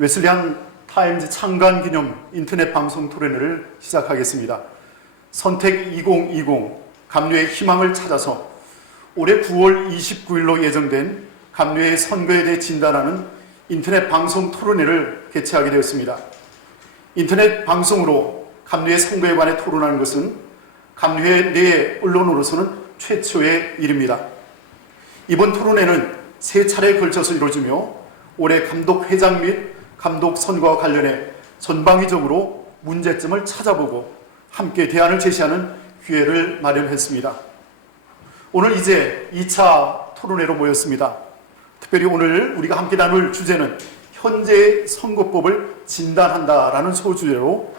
웨슬리안 타임즈 창간 기념 인터넷 방송 토론회를 시작하겠습니다. 선택 2020 감리의 희망을 찾아서 올해 9월 29일로 예정된 감리의 선거에 대해 진단하는 인터넷 방송 토론회를 개최하게 되었습니다. 인터넷 방송으로 감리의 선거에 관해 토론하는 것은 감리회 내 언론으로서는 최초의 일입니다. 이번 토론회는 3차례에 걸쳐서 이루어지며 올해 감독회장 및 감독 선거와 관련해 전방위적으로 문제점을 찾아보고 함께 대안을 제시하는 기회를 마련했습니다. 오늘 이제 2차 토론회로 모였습니다. 특별히 오늘 우리가 함께 나눌 주제는 현재의 선거법을 진단한다라는 소주제로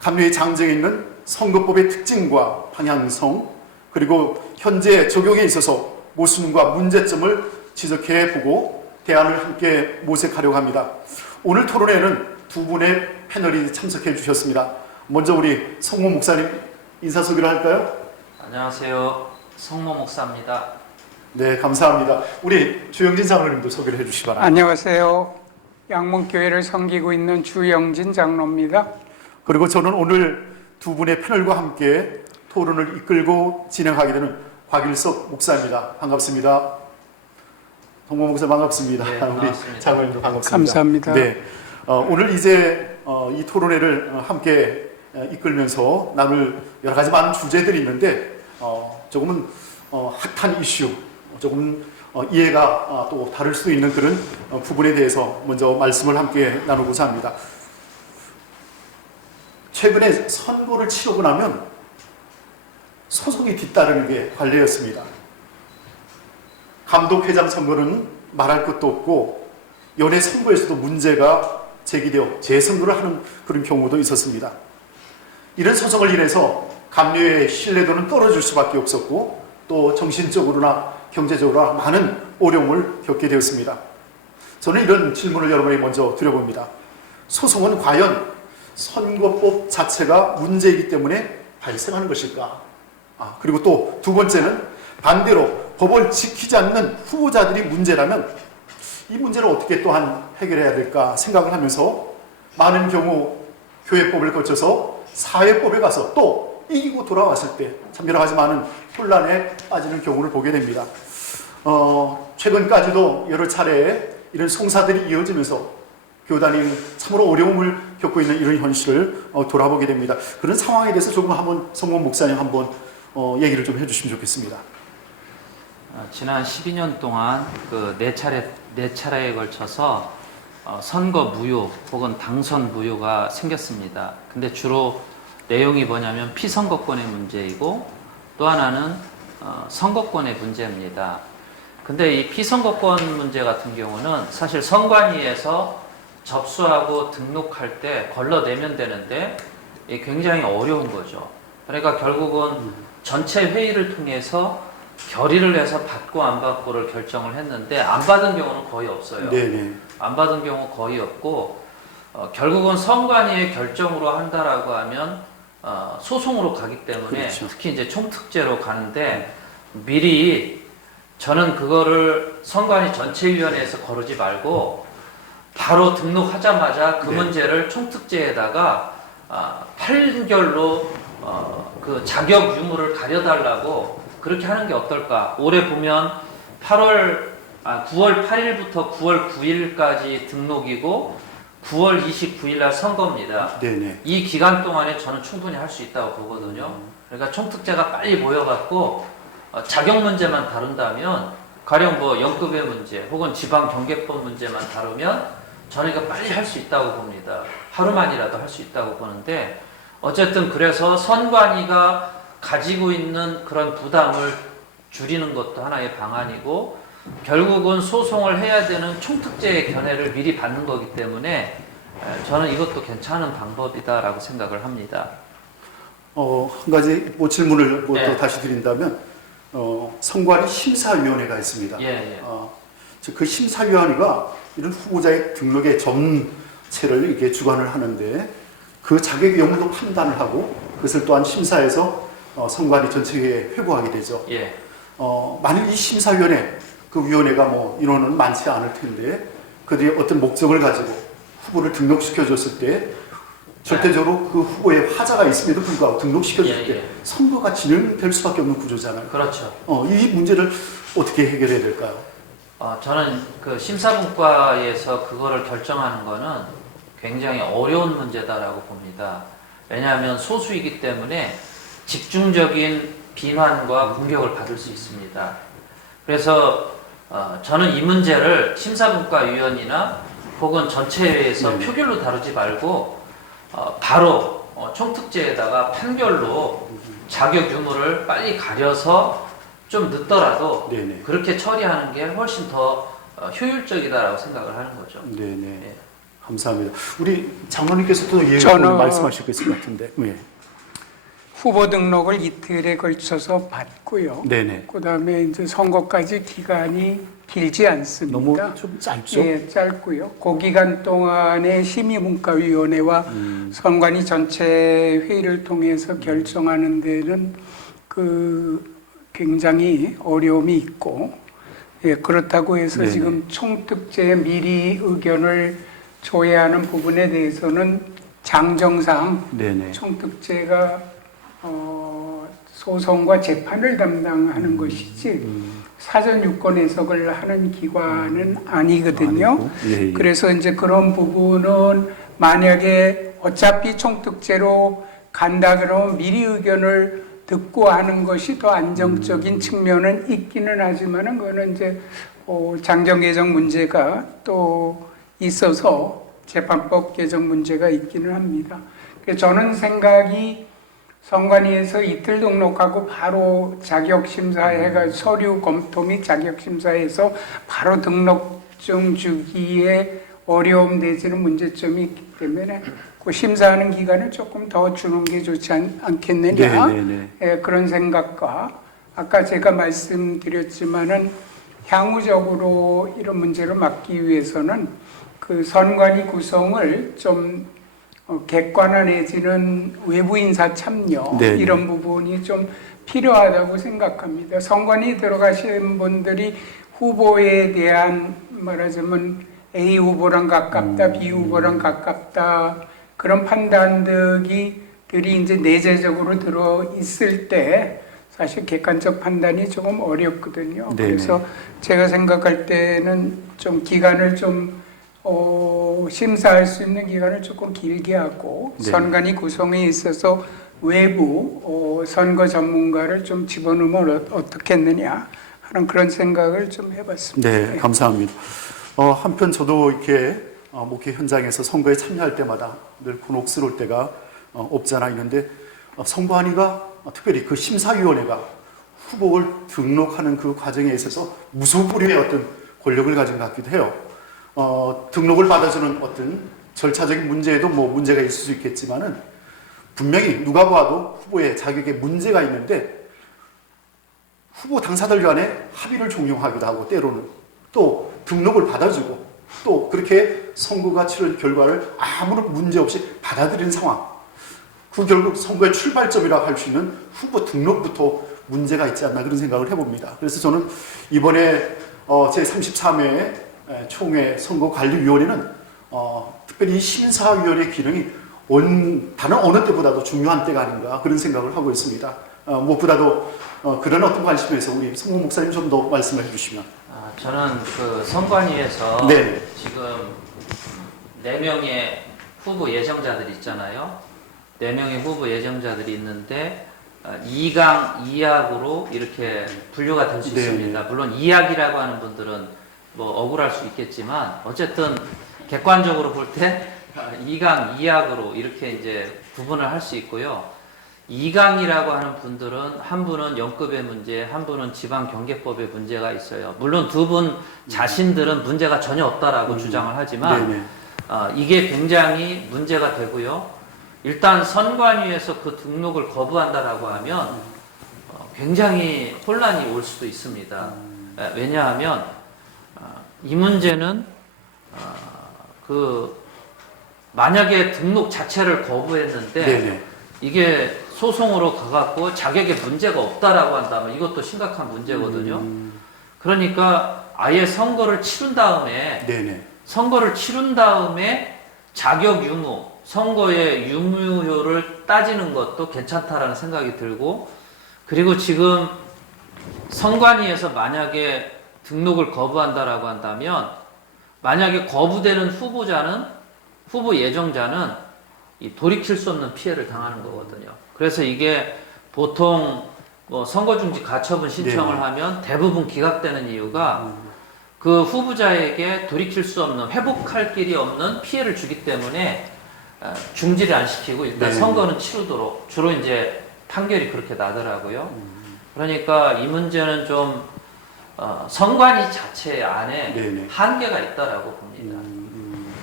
감리의 장정에 있는 선거법의 특징과 방향성 그리고 현재 적용에 있어서 모순과 문제점을 지적해보고 대안을 함께 모색하려고 합니다. 오늘 토론회는 두 분의 패널이 참석해 주셨습니다. 먼저 우리 성모 목사님 인사소개를 할까요? 안녕하세요. 성모 목사입니다. 네, 감사합니다. 우리 주영진 장로님도 소개를 해 주시기 바랍니다. 안녕하세요. 양문교회를 섬기고 있는 주영진 장로입니다. 그리고 저는 오늘 두 분의 패널과 함께 토론을 이끌고 진행하게 되는 곽일석 목사입니다. 반갑습니다. 성모 목사 반갑습니다. 네, 우리 장로님도 반갑습니다. 감사합니다. 네, 오늘 이제 이 토론회를 함께 이끌면서 나눌 여러 가지 많은 주제들이 있는데 조금은 핫한 이슈, 조금 이해가 또 다를 수도 있는 그런 부분에 대해서 먼저 말씀을 함께 나누고자 합니다. 최근에 선거를 치르고 나면 소송이 뒤따르는 게 관례였습니다. 감독회장 선거는 말할 것도 없고 연예 선거에서도 문제가 제기되어 재선거를 하는 그런 경우도 있었습니다. 이런 소송을 인해서 감리회의 신뢰도는 떨어질 수밖에 없었고 또 정신적으로나 경제적으로 많은 어려움을 겪게 되었습니다. 저는 이런 질문을 여러분에게 먼저 드려봅니다. 소송은 과연 선거법 자체가 문제이기 때문에 발생하는 것일까? 그리고 또 두 번째는 반대로 법을 지키지 않는 후보자들이 문제라면 이 문제를 어떻게 또한 해결해야 될까 생각을 하면서 많은 경우 교회법을 거쳐서 사회법에 가서 또 이기고 돌아왔을 때 참 여러 가지 많은 혼란에 빠지는 경우를 보게 됩니다. 최근까지도 여러 차례 이런 송사들이 이어지면서 교단이 참으로 어려움을 겪고 있는 이런 현실을 돌아보게 됩니다. 그런 상황에 대해서 조금 한번 성모 목사님 한번 얘기를 좀 해주시면 좋겠습니다. 지난 12년 동안 그 네 차례에 걸쳐서 선거 무효 혹은 당선 무효가 생겼습니다. 근데 주로 내용이 뭐냐면 피선거권의 문제이고 또 하나는 선거권의 문제입니다. 근데 이 피선거권 문제 같은 경우는 사실 선관위에서 접수하고 등록할 때 걸러내면 되는데 굉장히 어려운 거죠. 그러니까 결국은 전체 회의를 통해서 결의를 해서 받고 안 받고를 결정을 했는데 안 받은 경우는 거의 없어요. 네네. 안 받은 경우 거의 없고 결국은 선관위의 결정으로 한다라고 하면 소송으로 가기 때문에 그렇죠. 특히 이제 총특제로 가는데 미리 저는 그거를 선관위 전체위원회에서 거르지 말고 바로 등록하자마자 그 문제를 총특제에다가 판결로 그 자격 유무를 가려달라고 그렇게 하는 게 어떨까? 올해 보면 9월 8일부터 9월 9일까지 등록이고 9월 29일 날 선거입니다. 네네. 이 기간 동안에 저는 충분히 할 수 있다고 보거든요. 그러니까 총특제가 빨리 모여갖고 자격 문제만 다룬다면 가령 뭐 연급의 문제 혹은 지방 경계법 문제만 다루면 저는 이거 빨리 할 수 있다고 봅니다. 하루만이라도 할 수 있다고 보는데 어쨌든 그래서 선관위가 가지고 있는 그런 부담을 줄이는 것도 하나의 방안이고 결국은 소송을 해야 되는 총특제의 견해를 미리 받는 거기 때문에 저는 이것도 괜찮은 방법이다라고 생각을 합니다. 한 가지 질문을 또 네. 다시 드린다면 선관위 심사위원회가 있습니다. 예. 그 심사위원회가 이런 후보자의 등록의 전체를 이렇게 주관을 하는데 그 자격 여부도 판단을 하고 그것을 또한 심사해서 선관위 전체에 회고하게 되죠. 예. 만일 이 심사위원회 그 위원회가 인원은 많지 않을 텐데 그들이 어떤 목적을 가지고 후보를 등록시켜줬을 때 절대적으로 그 후보에 화자가 있음에도 불구하고 등록시켜줄 때 선거가 진행될 수밖에 없는 구조잖아요. 그렇죠. 이 문제를 어떻게 해결해야 될까요? 저는 그 심사분과에서 그거를 결정하는 거는 굉장히 어려운 문제다라고 봅니다. 왜냐하면 소수이기 때문에 집중적인 비난과 공격을 받을 수 있습니다. 그래서 저는 이 문제를 심사분과위원이나 혹은 전체회에서 표결로 다루지 말고 바로 총특제에다가 판결로 자격 유무를 빨리 가려서 좀 늦더라도 네네. 그렇게 처리하는 게 훨씬 더 효율적이다라고 생각을 하는 거죠. 네네. 예. 감사합니다. 우리 장로님께서도 저는 말씀하실 것 있을 것 같은데. 네. 후보 등록을 이틀에 걸쳐서 받고요. 네네. 그다음에 이제 선거까지 기간이 길지 않습니다. 너무 좀 짧죠? 예, 짧고요. 그 기간 동안에 심의분과위원회와 선관위 전체 회의를 통해서 결정하는 데는 굉장히 어려움이 있고, 예, 그렇다고 해서 네네. 지금 총특제 미리 의견을 조회하는 부분에 대해서는 장정상 네네. 총특제가 소송과 재판을 담당하는 것이지 사전 유권 해석을 하는 기관은 아니거든요. 아니고, 예. 그래서 이제 그런 부분은 만약에 어차피 총특제로 간다 그러면 미리 의견을 듣고 하는 것이 더 안정적인 측면은 있기는 하지만은 그거는 이제 장정 개정 문제가 또 있어서 재판법 개정 문제가 있기는 합니다. 그래서 저는 생각이 선관위에서 이틀 등록하고 바로 자격심사해가 서류 검토 및 자격심사해서 바로 등록증 주기에 어려움 내지는 문제점이 있기 때문에 그 심사하는 기간을 조금 더 주는 게 좋지 않겠느냐. 네네네. 예, 그런 생각과 아까 제가 말씀드렸지만은 향후적으로 이런 문제를 막기 위해서는 그 선관위 구성을 좀 객관화 내지는 외부 인사 참여 네네. 이런 부분이 좀 필요하다고 생각합니다. 선관위 들어가신 분들이 후보에 대한 말하자면 A 후보랑 가깝다, B 후보랑 가깝다 그런 판단들이 이제 내재적으로 들어 있을 때 사실 객관적 판단이 조금 어렵거든요. 네네. 그래서 제가 생각할 때는 좀 기간을 좀 심사할 수 있는 기간을 조금 길게 하고 네. 선관위 구성에 있어서 외부 선거 전문가를 좀 집어넣으면 어떻겠느냐 하는 그런 생각을 좀 해봤습니다. 네, 감사합니다. 한편 저도 이렇게 목회 현장에서 선거에 참여할 때마다 늘 곤혹스러울 때가 없지 않아 있는데 선관위가 특별히 그 심사위원회가 후보를 등록하는 그 과정에 있어서 무소불위의 어떤 권력을 가진 것 같기도 해요. 등록을 받아주는 어떤 절차적인 문제에도 뭐 문제가 있을 수 있겠지만은 분명히 누가 봐도 후보의 자격에 문제가 있는데 후보 당사들 간에 합의를 종용하기도 하고 때로는 또 등록을 받아주고 또 그렇게 선거가 치른 결과를 아무런 문제 없이 받아들이는 상황. 그 결국 선거의 출발점이라고 할 수 있는 후보 등록부터 문제가 있지 않나 그런 생각을 해봅니다. 그래서 저는 이번에 제33회 총회 선거관리위원회는 특별히 이 심사위원회 기능이 다른 어느 때보다도 중요한 때가 아닌가 그런 생각을 하고 있습니다. 무엇보다도 그런 어떤 관심에서 우리 성모 목사님 좀 더 말씀을 해주시면. 저는 그 선관위에서 네. 지금 4명의 후보 예정자들이 있잖아요. 4명의 후보 예정자들이 있는데 2강 2약으로 이렇게 분류가 될 수 네. 있습니다. 물론 2약이라고 하는 분들은 뭐 억울할 수 있겠지만 어쨌든 객관적으로 볼 때 2강 2약으로 이렇게 이제 구분을 할 수 있고요. 2강이라고 하는 분들은 한 분은 연급의 문제, 한 분은 지방경제법의 문제가 있어요. 물론 두 분 자신들은 문제가 전혀 없다라고 주장을 하지만 이게 굉장히 문제가 되고요. 일단 선관위에서 그 등록을 거부한다라고 하면 굉장히 혼란이 올 수도 있습니다. 왜냐하면 이 문제는 만약에 등록 자체를 거부했는데 네네. 이게 소송으로 가갖고 자격에 문제가 없다라고 한다면 이것도 심각한 문제거든요. 그러니까 아예 선거를 치른 다음에 네네. 자격 유무, 선거의 유무효를 따지는 것도 괜찮다라는 생각이 들고, 그리고 지금 선관위에서 만약에 등록을 거부한다라고 한다면, 만약에 거부되는 후보 예정자는 이 돌이킬 수 없는 피해를 당하는 거거든요. 그래서 이게 보통 뭐 선거중지 가처분 신청을 네. 하면 대부분 기각되는 이유가 그 후보자에게 돌이킬 수 없는, 회복할 길이 없는 피해를 주기 때문에 중지를 안 시키고 일단 네. 선거는 치르도록 주로 이제 판결이 그렇게 나더라고요. 그러니까 이 문제는 좀 선관위 자체 안에 네네. 한계가 있다라고 봅니다.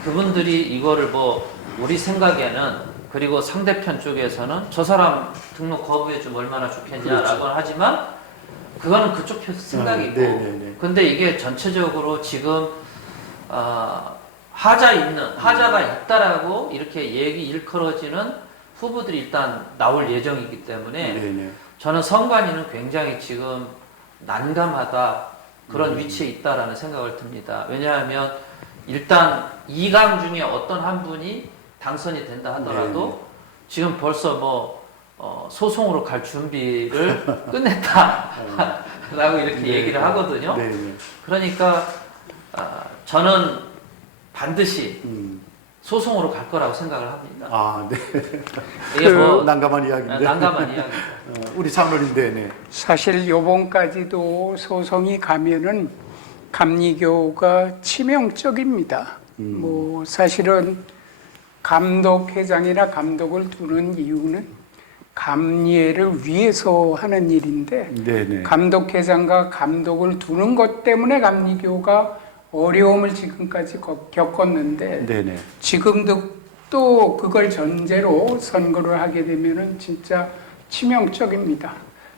그분들이 이거를 뭐 우리 생각에는, 그리고 상대편 쪽에서는 저 사람 등록 거부해주면 얼마나 좋겠냐라고 그렇죠. 하지만 그거는 그쪽 생각이고, 네네네. 근데 이게 전체적으로 지금 하자가 있다라고 이렇게 일컬어지는 후보들이 일단 나올 예정이기 때문에 네네. 저는 선관위는 굉장히 지금 난감하다, 그런 위치에 있다라는 생각을 듭니다. 왜냐하면 일단 2강 중에 어떤 한 분이 당선이 된다 하더라도 지금 벌써 뭐 소송으로 갈 준비를 끝냈다라고 이렇게 네. 얘기를 하거든요. 네네. 그러니까 저는 반드시 음. 소송으로 갈 거라고 생각을 합니다. 아, 네. 이게 뭐 난감한 이야기인데. 난감한 이야기죠. 우리 장로님, 네네. 사실 요번까지도 소송이 가면은 감리교가 치명적입니다. 뭐 사실은 감독회장이나 감독을 두는 이유는 감리회를 위해서 하는 일인데, 네네. 감독회장과 감독을 두는 것 때문에 감리교가 어려움을 지금까지 겪었는데, 네네. 지금도 또 그걸 전제로 선거를 하게 되면은 진짜 치명적입니다.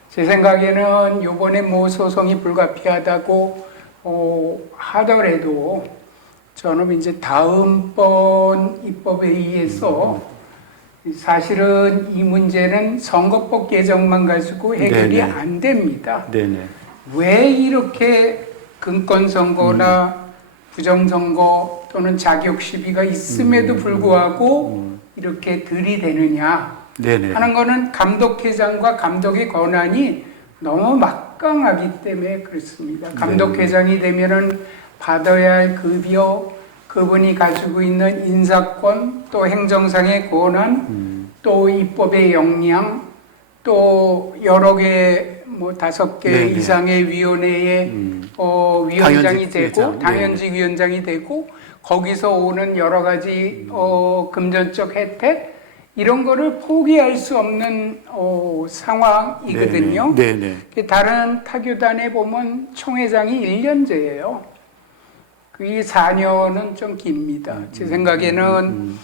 제 생각에는 요번에 뭐 소송이 불가피하다고 하더라도 저는 이제 다음번 입법회의에서 사실은 이 문제는 선거법 개정만 가지고 해결이 네네. 안 됩니다. 네네. 왜 이렇게 금권선거나 부정선거 또는 자격시비가 있음에도 불구하고 이렇게 들이대느냐 네네. 하는 거는 감독회장과 감독의 권한이 너무 막강하기 때문에 그렇습니다. 감독회장이 되면은 받아야 할 급여, 그분이 가지고 있는 인사권, 또 행정상의 권한, 또 입법의 역량, 또 여러 개, 뭐 5개 네네. 이상의 위원회의 위원장이 당연직 되고, 위원장. 당연직 위원장이 되고, 거기서 오는 여러 가지 금전적 혜택, 이런 거를 포기할 수 없는 상황이거든요. 네네. 다른 타교단에 보면 총회장이 1년제예요. 이 4년은 좀 깁니다. 제 생각에는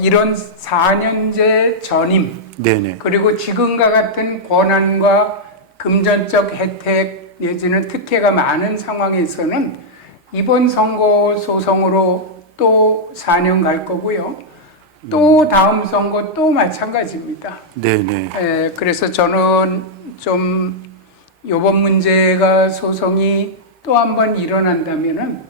이런 4년제 전임, 네네. 그리고 지금과 같은 권한과 금전적 혜택 내지는 특혜가 많은 상황에서는 이번 선거 소송으로 또 4년 갈 거고요. 또 다음 선거 또 마찬가지입니다. 네네. 그래서 저는 좀 이번 문제가 소송이 또 한 번 일어난다면은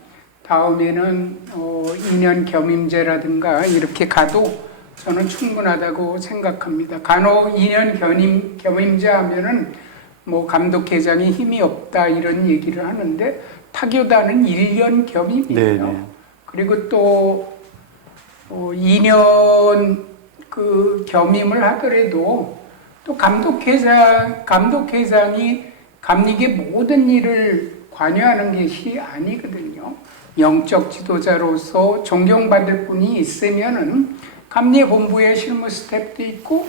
다음에는 2년 겸임제라든가 이렇게 가도 저는 충분하다고 생각합니다. 간혹 2년 겸임제 하면은 뭐 감독회장이 힘이 없다 이런 얘기를 하는데 타교단은 1년 겸임이에요. 네네. 그리고 또 2년 그 겸임을 하더라도 또 감독회장이 감리계 모든 일을 관여하는 것이 아니거든요. 영적 지도자로서 존경받을 분이 있으면은 감리회 본부에 실무 스태프도 있고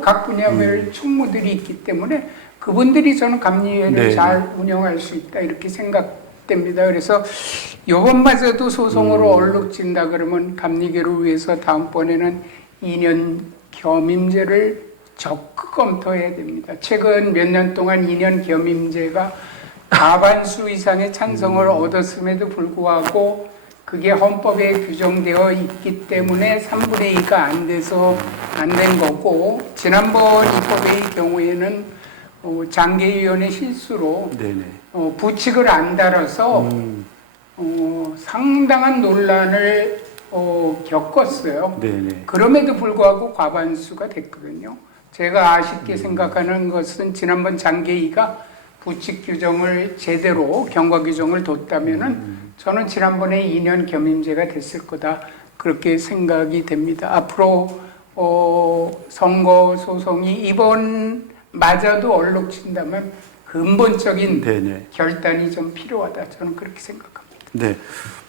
각 분야별 총무들이 있기 때문에 그분들이 저는 감리회를 네. 잘 운영할 수 있다 이렇게 생각됩니다. 그래서 요번마저도 소송으로 얼룩진다 그러면 감리교를 위해서 다음번에는 2년 겸임제를 적극 검토해야 됩니다. 최근 몇 년 동안 2년 겸임제가 과반수 이상의 찬성을 얻었음에도 불구하고 그게 헌법에 규정되어 있기 때문에 3분의 2가 안 돼서 안 된 거고, 지난번 입법회의 경우에는 장개위원회 실수로 네네. 부칙을 안 달아서 상당한 논란을 겪었어요. 네네. 그럼에도 불구하고 과반수가 됐거든요. 제가 아쉽게 생각하는 것은 지난번 장계위가 부칙 규정을 제대로 경과 규정을 뒀다면은 저는 지난번에 2년 겸임제가 됐을 거다 그렇게 생각이 됩니다. 앞으로 선거 소송이 이번 맞아도 얼룩친다면 근본적인 네네. 결단이 좀 필요하다 저는 그렇게 생각합니다. 네,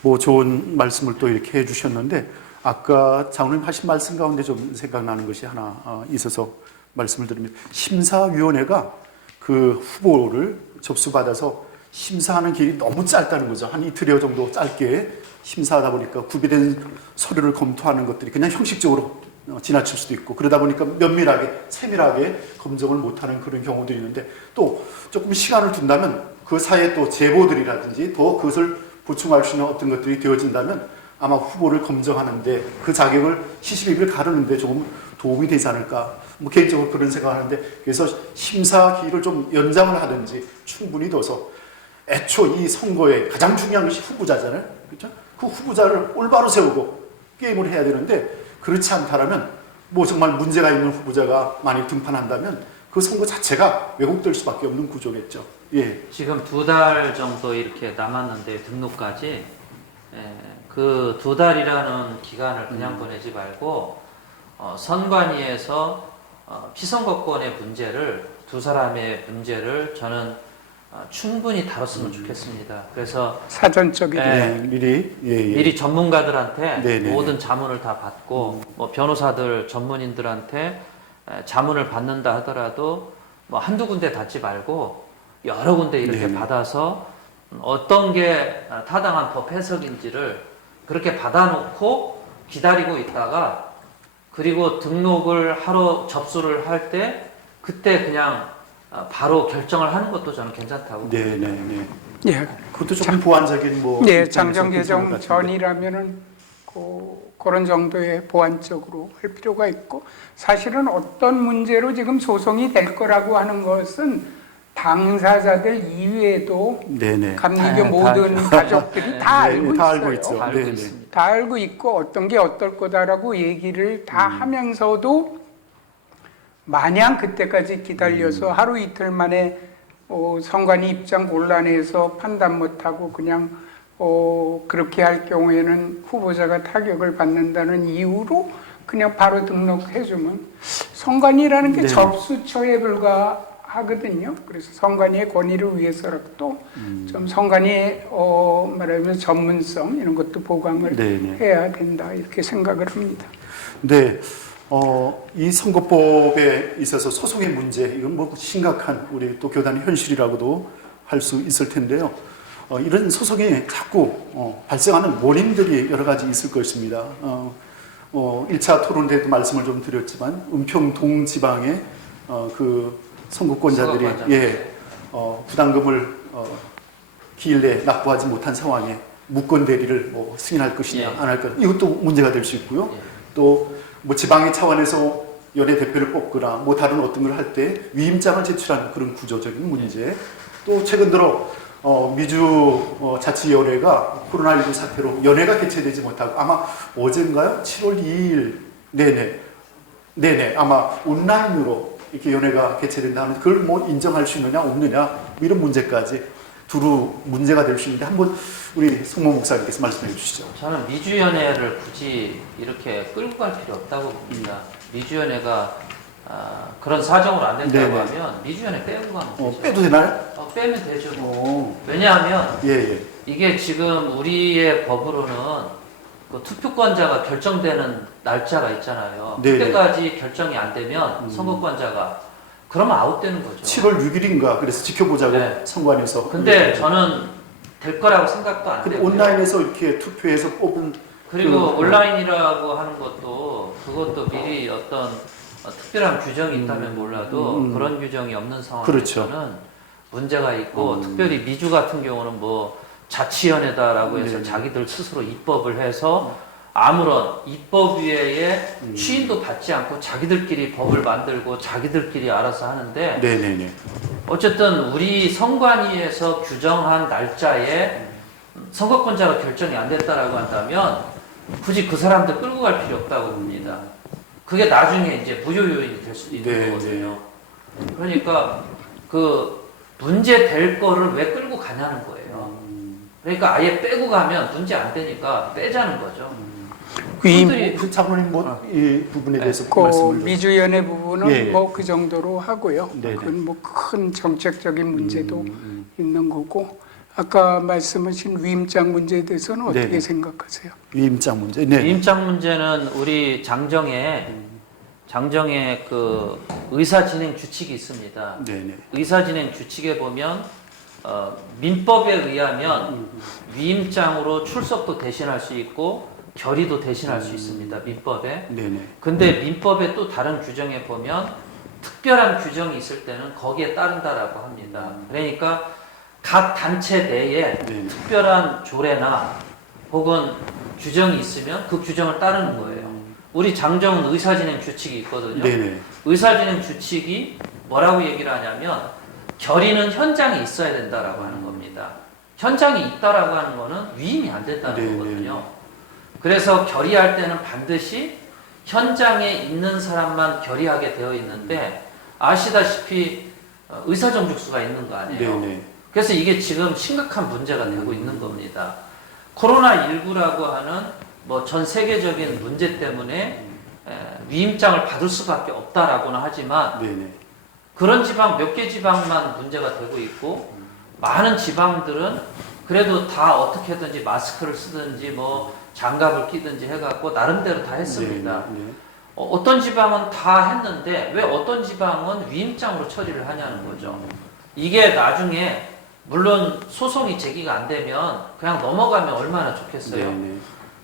뭐 좋은 말씀을 또 이렇게 해주셨는데 아까 장로님 하신 말씀 가운데 좀 생각나는 것이 하나 있어서 말씀을 드립니다. 심사위원회가 그 후보를 접수받아서 심사하는 길이 너무 짧다는 거죠. 한 이틀여 정도 짧게 심사하다 보니까 구비된 서류를 검토하는 것들이 그냥 형식적으로 지나칠 수도 있고 그러다 보니까 면밀하게 세밀하게 검증을 못하는 그런 경우들이 있는데 또 조금 시간을 둔다면 그 사이에 또 제보들이라든지 더 그것을 보충할 수 있는 어떤 것들이 되어진다면 아마 후보를 검증하는데 그 자격을 시시비비를 가르는데 조금 도움이 되지 않을까 뭐 개인적으로 그런 생각을 하는데 그래서 심사 기일을 좀 연장을 하든지 충분히 둬서 애초 이 선거에 가장 중요한 것이 후보자잖아요. 그렇죠? 그 후보자를 올바로 세우고 게임을 해야 되는데 그렇지 않다라면 뭐 정말 문제가 있는 후보자가 많이 등판한다면 그 선거 자체가 왜곡될 수밖에 없는 구조겠죠. 예. 지금 2달 정도 이렇게 남았는데 등록까지 그 2달이라는 기간을 그냥 보내지 말고 선관위에서 피선거권의 문제를 두 사람의 문제를 저는 충분히 다뤘으면 좋겠습니다. 그래서 사전적인 미리 전문가들한테 네네. 모든 자문을 다 받고 뭐 변호사들 전문인들한테 자문을 받는다 하더라도 뭐 한두 군데 받지 말고 여러 군데 이렇게 네네. 받아서 어떤 게 타당한 법 해석인지를 그렇게 받아놓고 기다리고 있다가 그리고 등록을 하러 접수를 할 때 그때 그냥 바로 결정을 하는 것도 저는 괜찮다고. 네네네. 예. 그것도 좀 보완적인 뭐. 네, 입장에서 장정 괜찮을 개정 것 같은데. 전이라면은 그런 정도의 보완적으로 할 필요가 있고 사실은 어떤 문제로 지금 소송이 될 거라고 하는 것은 당사자들 이외에도 네네. 감리교 모든 가족들이 다 알고 다 있어요. 알고 있죠. 다 알고 네네. 있습니다. 다 알고 있고 어떤 게 어떨 거다라고 얘기를 다 하면서도 마냥 그때까지 기다려서 하루 이틀 만에 선관위 입장 곤란해서 판단 못하고 그냥 그렇게 할 경우에는 후보자가 타격을 받는다는 이유로 그냥 바로 등록해주면 선관위라는 게 네. 접수처에 불과하거든요. 그래서 선관위의 권위를 위해서라도 좀 선관위의 말하면 전문성 이런 것도 보강을 네네. 해야 된다 이렇게 생각을 합니다. 네. 이 선거법에 있어서 소송의 문제, 이건 뭐 심각한 우리 또 교단의 현실이라고도 할 수 있을 텐데요. 이런 소송이 자꾸 발생하는 원인들이 여러 가지 있을 것입니다. 1차 토론 때도 말씀을 좀 드렸지만, 은평동 지방의 그 선거권자들이 부담금을 기일 내에 납부하지 못한 상황에 무권 대리를 뭐 승인할 것이냐, 안 할 것이냐, 이것도 문제가 될 수 있고요. 또 뭐 지방의 차원에서 연예 대표를 뽑거나 뭐 다른 어떤 걸 할 때 위임장을 제출하는 그런 구조적인 문제. 또 최근 들어 미주 자치위원회가 코로나19 사태로 연회가 개최되지 못하고 아마 어젠가요? 7월 2일 네네 아마 온라인으로 이렇게 연회가 개최된다는 그걸 뭐 인정할 수 있느냐 없느냐 이런 문제까지 두루 문제가 될 수 있는데 한번 우리 송모 목사님께서 말씀해 주시죠. 저는 미주연회를 굳이 이렇게 끌고 갈 필요 없다고 봅니다. 미주연회가 그런 사정으로 안 된다고 네네. 하면 미주연회 빼고 가면 되죠. 빼도 되나요? 빼면 되죠. 오. 왜냐하면 예. 이게 지금 우리의 법으로는 그 투표권자가 결정되는 날짜가 있잖아요. 네네. 그때까지 결정이 안 되면 선거권자가 그러면 아웃되는 거죠. 7월 6일인가 그래서 지켜보자고 네. 선관위에서. 근데 저는 될 거라고 생각도 안 근데 되고요. 온라인에서 이렇게 투표해서 뽑은 그리고 온라인이라고 하는 그것도 미리 어떤 특별한 규정이 있다면 몰라도 그런 규정이 없는 상황에서는 그렇죠. 문제가 있고 특별히 미주 같은 경우는 뭐 자치연회다라고 해서 네네. 자기들 스스로 입법을 해서 아무런 입법 위에 추인도 받지 않고 자기들끼리 법을 만들고 자기들끼리 알아서 하는데 네네네. 어쨌든 우리 선관위에서 규정한 날짜에 선거권자가 결정이 안 됐다라고 한다면 굳이 그 사람들 끌고 갈 필요 없다고 봅니다. 그게 나중에 이제 무효 요인이 될 수도 있는 네, 거거든요. 그러니까 그 문제 될 거를 왜 끌고 가냐는 거예요. 그러니까 아예 빼고 가면 문제 안 되니까 빼자는 거죠. 그 장로님 이 부분에 대해서 그 말씀을 좀. 미주연의 부분은 예, 예. 뭐 그 정도로 하고요. 네네. 그건 뭐 큰 정책적인 문제도 있는 거고 아까 말씀하신 위임장 문제에 대해서는 어떻게 네네. 생각하세요? 위임장 문제. 네. 위임장 문제는 우리 장정에 그 의사 진행 규칙이 있습니다. 네네. 의사 진행 규칙에 보면 민법에 의하면 위임장으로 출석도 대신할 수 있고 결의도 대신할 수 있습니다. 민법에. 네네. 근데 민법의 또 다른 규정에 보면 특별한 규정이 있을 때는 거기에 따른다라고 합니다. 그러니까 각 단체 내에 네네. 특별한 조례나 혹은 규정이 있으면 그 규정을 따르는 거예요. 우리 장정은 의사진행 규칙이 있거든요. 네네. 의사진행 규칙이 뭐라고 얘기를 하냐면 결의는 현장에 있어야 된다라고 하는 겁니다. 현장에 있다라고 하는 거는 위임이 안 된다는 네네. 거거든요. 그래서 결의할 때는 반드시 현장에 있는 사람만 결의하게 되어 있는데 아시다시피 의사정족수가 있는 거 아니에요. 네네. 그래서 이게 지금 심각한 문제가 되고 있는 겁니다. 코로나19라고 하는 뭐 전 세계적인 문제 때문에 위임장을 받을 수밖에 없다라고는 하지만 네네. 그런 지방 몇 개 지방만 문제가 되고 있고 많은 지방들은 그래도 다 어떻게든지 마스크를 쓰든지 뭐 장갑을 끼든지 해갖고 나름대로 다 했습니다. 네네. 어떤 지방은 다 했는데 왜 어떤 지방은 위임장으로 처리를 하냐는 거죠. 이게 나중에 물론 소송이 제기가 안 되면 그냥 넘어가면 얼마나 좋겠어요. 네네.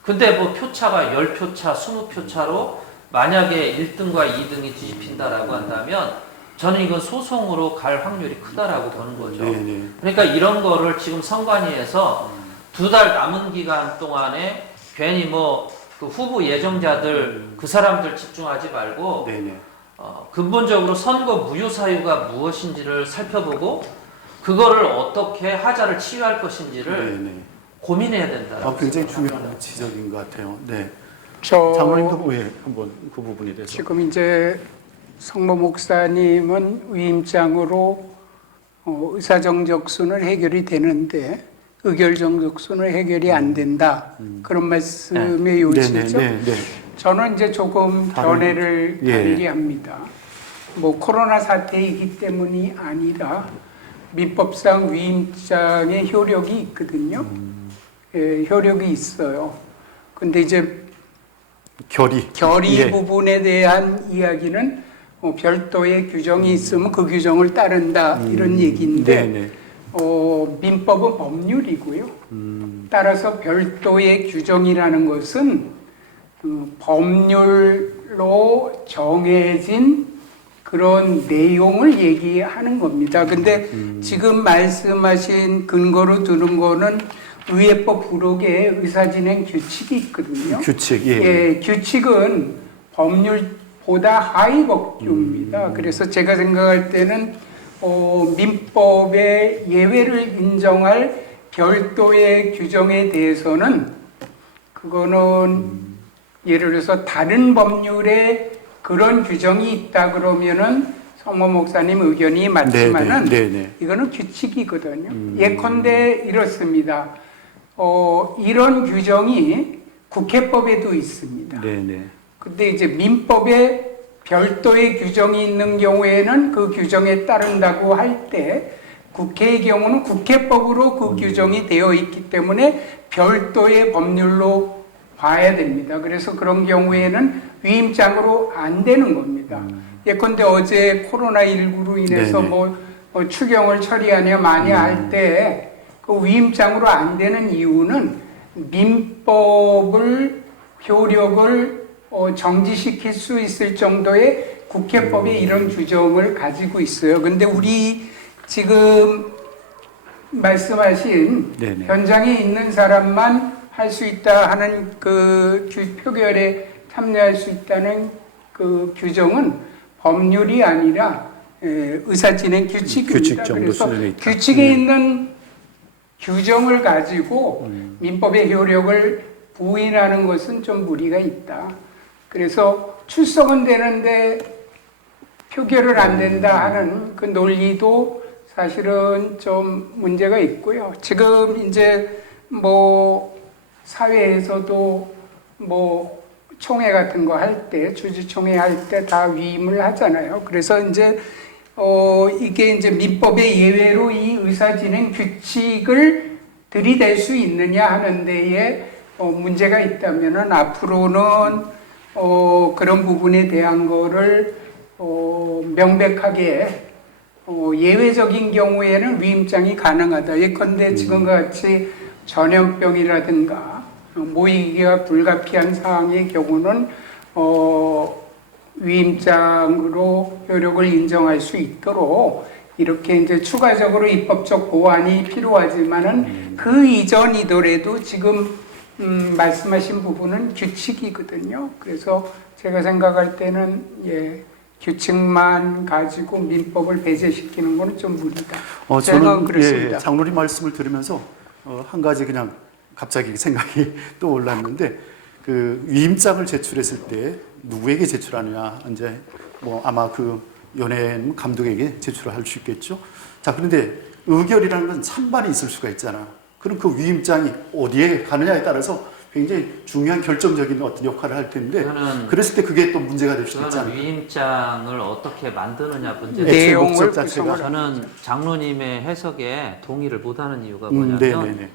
근데 뭐 표차가 10표차, 20표차로 만약에 1등과 2등이 뒤집힌다라고 한다면 저는 이건 소송으로 갈 확률이 크다라고 보는 거죠. 네네. 그러니까 이런 거를 지금 선관위에서 2달 남은 기간 동안에 괜히 뭐 그 후보 예정자들 그 사람들 집중하지 말고 네네. 근본적으로 선거 무효 사유가 무엇인지를 살펴보고 그거를 어떻게 하자를 치유할 것인지를 네네. 고민해야 된다. 굉장히 중요한 지적인 것 같아요. 네. 저 장로님도 왜 한번 그 부분에 대해서. 지금 이제 성모 목사님은 위임장으로 의사정족수는 해결이 되는데 의결정족수는 해결이 안 된다. 그런 말씀의 요지죠. 네네. 저는 이제 조금 다른- 견해를 예. 달리 합니다. 뭐 코로나 사태이기 때문이 아니라 민법상 위임장의 효력이 있거든요. 예, 효력이 있어요. 근데 이제 결의. 결의 예. 부분에 대한 이야기는 별도의 규정이 있으면 그 규정을 따른다 이런 얘기인데 네네. 민법은 법률이고요. 따라서 별도의 규정이라는 것은 법률로 정해진 그런 내용을 얘기하는 겁니다. 근데 지금 말씀하신 근거로 두는 거는 의회법 부록에 의사진행 규칙이 있거든요. 규칙. 예. 예, 규칙은 법률보다 하위 법규입니다. 그래서 제가 생각할 때는 민법의 예외를 인정할 별도의 규정에 대해서는 그거는 예를 들어서 다른 법률에 그런 규정이 있다 그러면은 성모 목사님 의견이 맞지만은 네네. 이거는 규칙이거든요. 예컨대 이렇습니다. 이런 규정이 국회법에도 있습니다. 네네. 근데 이제 민법에 별도의 규정이 있는 경우에는 그 규정에 따른다고 할 때 국회의 경우는 국회법으로 그 규정이 되어 있기 때문에 별도의 법률로 봐야 됩니다. 그래서 그런 경우에는 위임장으로 안 되는 겁니다. 예컨대 어제 코로나19로 인해서 네네. 뭐 추경을 처리하냐 마냐 할 때 그 위임장으로 안 되는 이유는 민법을 효력을 정지시킬 수 있을 정도의 국회법에 이런 규정을 가지고 있어요. 근데 우리 지금 말씀하신 네네. 현장에 있는 사람만 할 수 있다 하는 그 표결에 참여할 수 있다는 그 규정은 법률이 아니라 의사진행 규칙입니다. 규칙 정도 그래서 수준에 있다. 규칙에 있는 규정을 가지고 민법의 효력을 부인하는 것은 좀 무리가 있다. 그래서 출석은 되는데 표결을 안 된다 하는 그 논리도 사실은 좀 문제가 있고요. 지금 이제 뭐 사회에서도 뭐 총회 같은 거 할 때, 주주총회 할 때 다 위임을 하잖아요. 그래서 이제 이게 이제 민법의 예외로 이 의사진행 규칙을 들이댈 수 있느냐 하는 데에 문제가 있다면은 앞으로는 그런 부분에 대한 거를 명백하게 예외적인 경우에는 위임장이 가능하다. 예컨대 지금과 같이 전염병이라든가 모이기가 불가피한 상황의 경우는 위임장으로 효력을 인정할 수 있도록 이렇게 이제 추가적으로 입법적 보완이 필요하지만은 그 이전이더라도 지금 말씀하신 부분은 규칙이거든요. 그래서 제가 생각할 때는 규칙만 가지고 민법을 배제시키는 거는 좀 무리다. 저는 그렇습니다. 장로님 말씀을 들으면서 한 가지 그냥 갑자기 생각이 떠올랐는데 그 위임장을 제출했을 때 누구에게 제출하느냐 이제 뭐 아마 그 연예인 감독에게 제출할 수 있겠죠. 자 그런데 의결이라는 건 찬반이 있을 수가 있잖아. 그럼 그 위임장이 어디에 가느냐에 따라서 굉장히 중요한 결정적인 어떤 역할을 할 텐데 그랬을 때 그게 또 문제가 될 수 있잖아요. 위임장을 어떻게 만드느냐 문제. 내용을 자체가 저는 장로님의 해석에 동의를 못하는 이유가 뭐냐면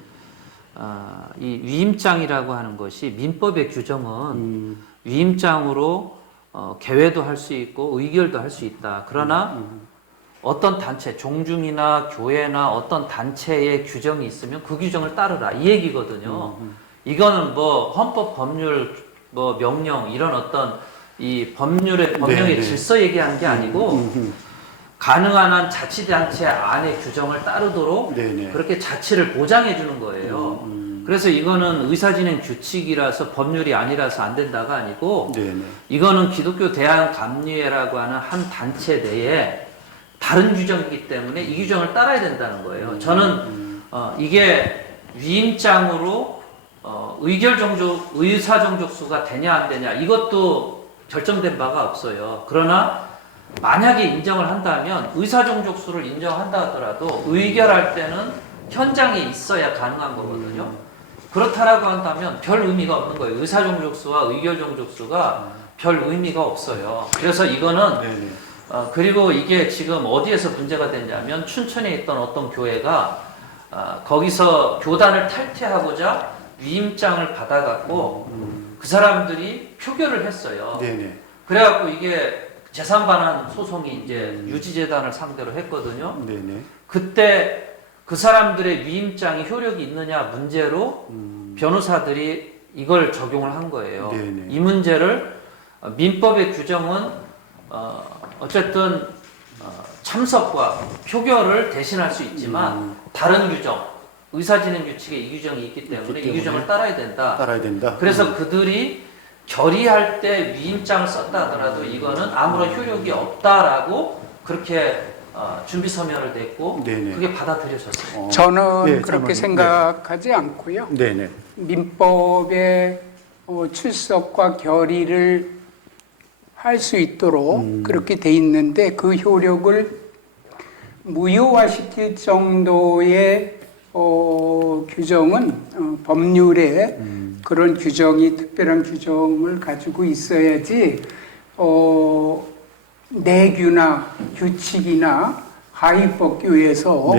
이 위임장이라고 하는 것이 민법의 규정은 위임장으로 개회도 할 수 있고 의결도 할 수 있다. 그러나 어떤 단체, 종중이나 교회나 어떤 단체의 규정이 있으면 그 규정을 따르라 이 얘기거든요. 이거는 뭐 헌법, 법률, 뭐 명령 이런 어떤 이 법령의 질서 얘기하는 게 아니고 가능한 한 자치단체 안의 규정을 따르도록 그렇게 자치를 보장해 주는 거예요. 그래서 이거는 의사진행 규칙이라서 법률이 아니라서 안 된다가 아니고 이거는 기독교 대한감리회라고 하는 한 단체 내에 다른 규정이기 때문에 이 규정을 따라야 된다는 거예요. 저는 이게 위임장으로 의사 정족수가 되냐 안 되냐 이것도 결정된 바가 없어요. 그러나 만약에 인정을 한다면 의사 정족수를 인정한다 하더라도 의결할 때는 현장에 있어야 가능한 거거든요. 그렇다라고 한다면 별 의미가 없는 거예요. 의사 정족수와 의결 정족수가 별 의미가 없어요. 그래서 이거는 그리고 이게 지금 어디에서 문제가 됐냐면 춘천에 있던 어떤 교회가 거기서 교단을 탈퇴하고자 위임장을 받아갖고 그 사람들이 표결을 했어요. 그래갖고 이게 재산 반환 소송이 이제 유지재단을 상대로 했거든요. 그때 그 사람들의 위임장이 효력이 있느냐 문제로 변호사들이 이걸 적용을 한 거예요. 이 문제를 민법의 규정은 어쨌든 참석과 표결을 대신할 수 있지만 다른 규정, 의사진행 규칙에 이 규정이 있기 때문에 이 규정을 따라야 된다. 그래서 그들이 결의할 때 위임장을 썼다 하더라도 이거는 아무런 효력이 없다라고 그렇게 준비 서면을 냈고 그게 받아들여졌어요. 저는 그렇게 생각하지 않고요. 민법의 출석과 결의를 할 수 있도록 그렇게 돼 있는데 그 효력을 무효화시킬 정도의 규정은 법률에 그런 규정이 특별한 규정을 가지고 있어야지 내규나 규칙이나 하위법규에서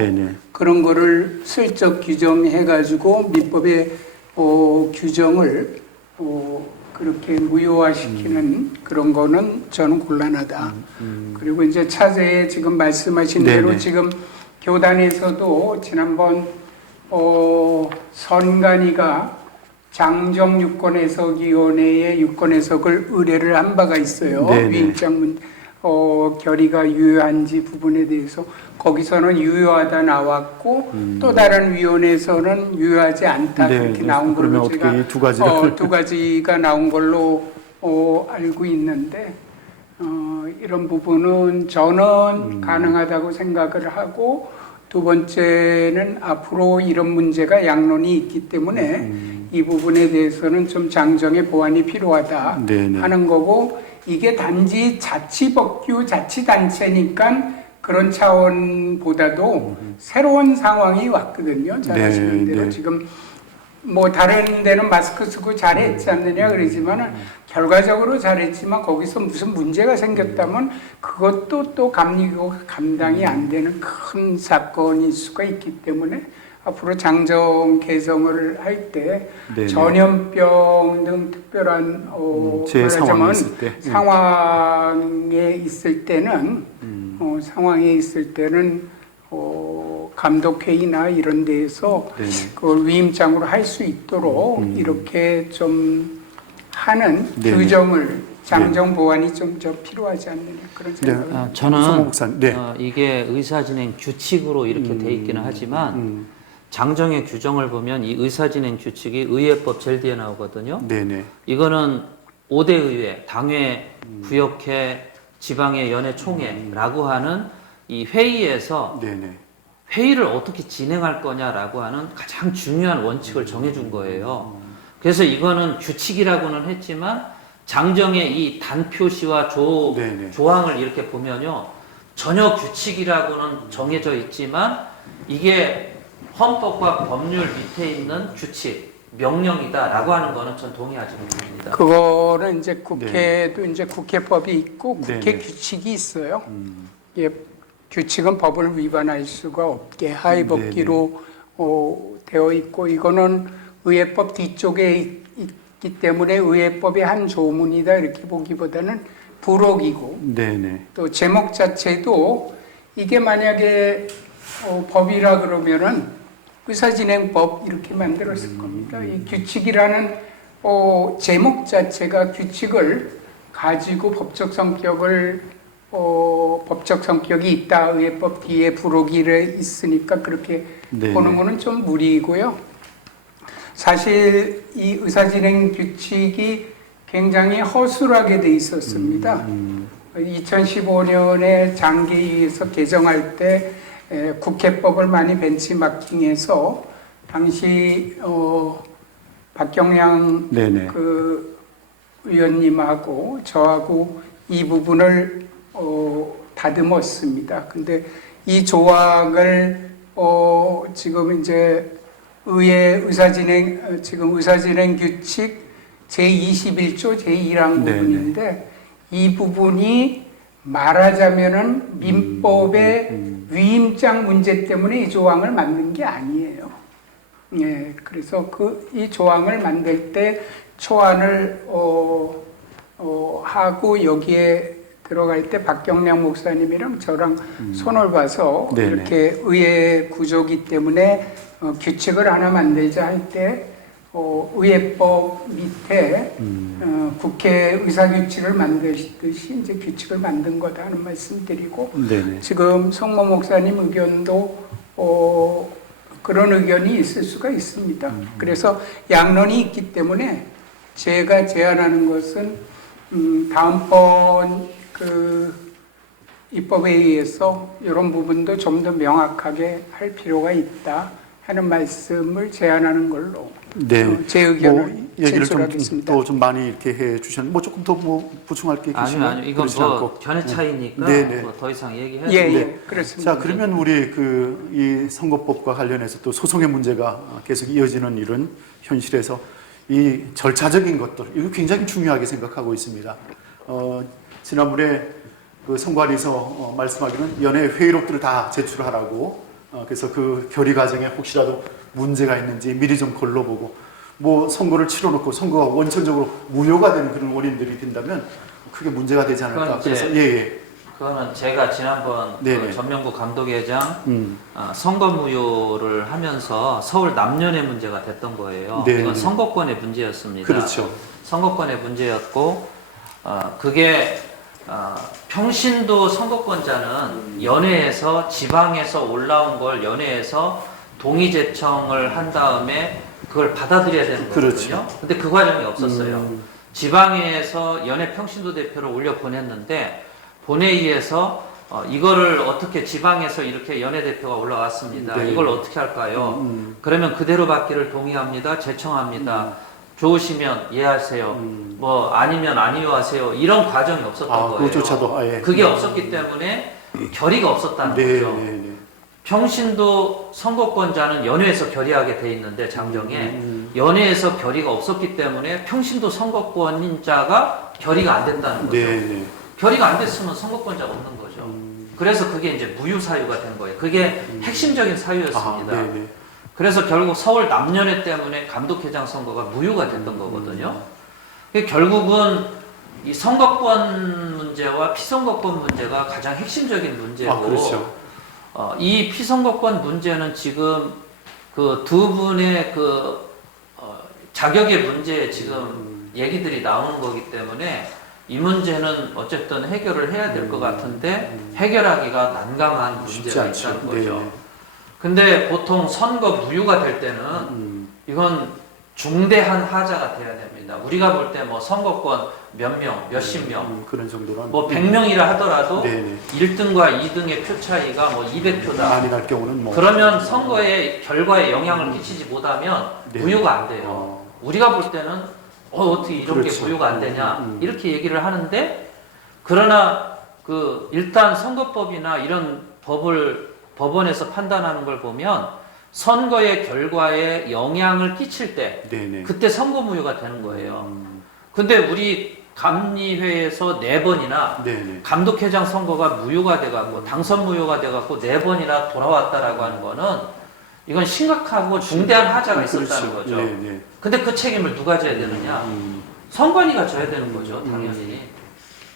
그런 거를 슬쩍 규정해가지고 민법의 규정을 그렇게 무효화시키는 그런 거는 저는 곤란하다. 그리고 이제 차세에 지금 말씀하신 대로 지금 교단에서도 지난번 선관위가 장정 유권해석위원회에 유권해석을 의뢰를 한 바가 있어요. 위임장 결의가 유효한지 부분에 대해서 거기서는 유효하다 나왔고 또 다른 위원회에서는 유효하지 않다 그렇게 나온 걸로 제가 두 가지가 나온 걸로 알고 있는데 이런 부분은 저는 가능하다고 생각을 하고 두 번째는 앞으로 이런 문제가 양론이 있기 때문에 이 부분에 대해서는 좀 장정의 보완이 필요하다 네네. 하는 거고, 이게 단지 자치법규 자치단체니까 그런 차원보다도 새로운 상황이 왔거든요. 잘 아시는 네, 대로 네. 지금 뭐 다른 데는 마스크 쓰고 잘했지 않느냐 그러지만 결과적으로 잘했지만 거기서 무슨 문제가 생겼다면 그것도 또 감당이 안 되는 큰 사건일 수가 있기 때문에 앞으로 장정 개정을 할 때 네네. 전염병 등 특별한 제 상황이 말하자면 있을 때. 상황에 있을 때는 감독회의나 이런 데에서 네네. 그걸 위임장으로 할 수 있도록 이렇게 좀 하는 네네. 규정을 장정 보완이 좀 더 필요하지 않느냐 그런 생각을 아, 송모 저는 목사님. 네. 이게 의사진행 규칙으로 이렇게 돼 있기는 하지만 장정의 규정을 보면 이 의사진행 규칙이 의회법 제일 뒤에 나오거든요. 네네. 이거는 5대 의회, 당회, 구역회, 지방의 연회 총회라고 하는 이 회의에서 네네. 회의를 어떻게 진행할 거냐라고 하는 가장 중요한 원칙을 정해준 거예요. 그래서 이거는 규칙이라고는 했지만 장정의 이 단표시와 네네. 조항을 이렇게 보면요. 전혀 규칙이라고는 정해져 있지만 이게 헌법과 법률 밑에 있는 규칙, 명령이다라고 하는 거는 전 동의하지 못합니다. 그거는 이제 국회도 이제 국회법이 있고 국회 네네. 규칙이 있어요. 예, 규칙은 법을 위반할 수가 없게 하위법기로 되어 있고 이거는 의회법 뒤쪽에 있기 때문에 의회법의 한 조문이다 이렇게 보기보다는 부록이고 네네. 또 제목 자체도 이게 만약에 법이라 그러면은 의사진행법 이렇게 만들었을 겁니다. 이 규칙이라는 제목 자체가 규칙을 가지고 법적 성격이 있다. 의회법 뒤에 부록이 있으니까 그렇게 네네. 보는 거는 좀 무리이고요. 사실 이 의사진행 규칙이 굉장히 허술하게 돼 있었습니다. 2015년에 장기위에서 개정할 때 국회법을 많이 벤치마킹해서 당시 박경량 네네. 그 의원님하고 저하고 이 부분을 다듬었습니다. 근데 이 조항을 지금 이제 지금 의사진행 규칙 제21조 제1항 네네. 부분인데 이 부분이 말하자면은 민법의 위임장 문제 때문에 이 조항을 만든 게 아니에요. 예, 그래서 이 조항을 만들 때 초안을 하고 여기에 들어갈 때 박경량 목사님이랑 저랑 손을 봐서 네네. 이렇게 의회 구조기 때문에 규칙을 하나 만들자 할 때 의회법 밑에 국회 의사규칙을 만드듯이 이제 규칙을 만든 거다 하는 말씀드리고 네네. 지금 성모 목사님 의견도 그런 의견이 있을 수가 있습니다. 그래서 양론이 있기 때문에 제가 제안하는 것은 다음번 그 입법회의에서 이런 부분도 좀 더 명확하게 할 필요가 있다 하는 말씀을 제안하는 걸로 네. 제 의견을 얘기를 제출하겠습니다. 또 좀 많이 이렇게 해 주셨는데 뭐 조금 더 뭐 보충할 게 계시나요? 아니요. 이건 그러시지 뭐 않고. 견해 차이니까 네네. 뭐 더 이상 얘기해도 예, 네. 그렇습니다. 자, 그러면 우리 이 선거법과 관련해서 또 소송의 문제가 계속 이어지는 이런 현실에서 이 절차적인 것들 이거 굉장히 중요하게 생각하고 있습니다. 지난번에 그 선관위에서 말씀하기는 연회 회의록들을 다 제출하라고 그래서 그 결의 과정에 혹시라도 문제가 있는지 미리 좀 걸러보고 뭐 선거를 치러놓고 선거가 원천적으로 무효가 되는 그런 원인들이 된다면 크게 문제가 되지 않을까. 그건 그래서 그거는 제가 지난번 네네. 그 전명구 감독회장 선거 무효를 하면서 서울 남연의 문제가 됐던 거예요. 네네. 이건 선거권의 문제였습니다. 그렇죠. 선거권의 문제였고 그게 평신도 선거권자는 연회에서 지방에서 올라온 걸 연회에서 동의 제청을 한 다음에 그걸 받아들여야 되는 거거든요. 그렇죠. 근데 그 과정이 없었어요. 지방에서 연회 평신도 대표를 올려 보냈는데 본회의에서 이거를 어떻게 지방에서 이렇게 연예 대표가 올라왔습니다. 네. 이걸 어떻게 할까요? 그러면 그대로 받기를 동의합니다. 제청합니다. 좋으시면 예 하세요. 뭐 아니면 아니요 하세요. 이런 과정이 없었던 거예요. 그것조차도 아예. 그게 없었기 때문에 결의가 없었다는 거죠. 네. 평신도 선거권자는 연회에서 결의하게 돼 있는데 장정에 연회에서 결의가 없었기 때문에 평신도 선거권자가 결의가 안 됐다는 거죠. 네. 결의가 안 됐으면 선거권자가 없는 거죠. 그래서 그게 이제 무효 사유가 된 거예요. 그게 핵심적인 사유였습니다. 네. 그래서 결국 서울 남연회 때문에 감독회장 선거가 무효가 됐던 거거든요. 결국은 이 선거권 문제와 피선거권 문제가 가장 핵심적인 문제고, 그렇죠. 이 피선거권 문제는 지금 그 두 분의 자격의 문제에 지금 얘기들이 나오는 거기 때문에 이 문제는 어쨌든 해결을 해야 될 것 같은데 해결하기가 난감한 문제가 있다는 거죠. 네. 근데 보통 선거 무효가 될 때는 이건 중대한 하자가 돼야 됩니다. 우리가 볼 때 뭐 선거권 몇 명, 몇십 명, 그런 정도로 뭐 100명이라 하더라도 네. 1등과 2등의 표 차이가 뭐 200표다. 많이 날 경우는 뭐 그러면 선거의 결과에 영향을 끼치지 못하면 네. 무효가 안 돼요. 우리가 볼 때는 어떻게 이런 그렇죠. 게 무효가 안 되냐 이렇게 얘기를 하는데, 그러나 일단 선거법이나 이런 법을 법원에서 판단하는 걸 보면 선거의 결과에 영향을 끼칠 때 네네. 그때 선거 무효가 되는 거예요. 근데 우리 감리회에서 4번이나 네네. 감독회장 선거가 무효가 돼갖고 당선 무효가 돼갖고 4번이나 돌아왔다라고 하는 거는 이건 심각하고 중대한 하자가 있었다는 거죠. 네네. 근데 그 책임을 누가 져야 되느냐? 선관위가 져야 되는 거죠, 당연히.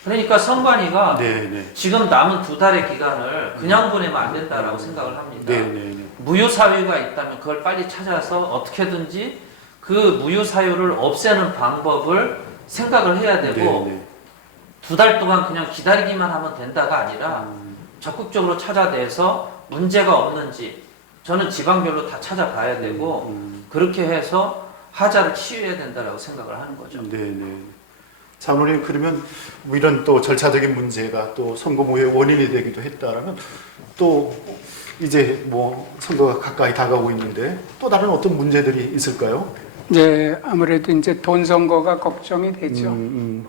그러니까 선관위가 네네. 지금 남은 2달의 기간을 그냥 보내면 안 된다라고 생각을 합니다. 네네. 무효 사유가 있다면 그걸 빨리 찾아서 어떻게든지 그 무효 사유를 없애는 방법을 생각을 해야 되고, 네네. 2달 동안 그냥 기다리기만 하면 된다가 아니라 적극적으로 찾아내서 문제가 없는지 저는 지방별로 다 찾아봐야 되고 그렇게 해서 하자를 치유해야 된다라고 생각을 하는 거죠. 네네. 장로님, 그러면 뭐 이런 또 절차적인 문제가 또 선거 무효의 원인이 되기도 했다라면 또 이제 뭐 선거가 가까이 다가오고 있는데 또 다른 어떤 문제들이 있을까요? 네, 아무래도 이제 돈 선거가 걱정이 되죠.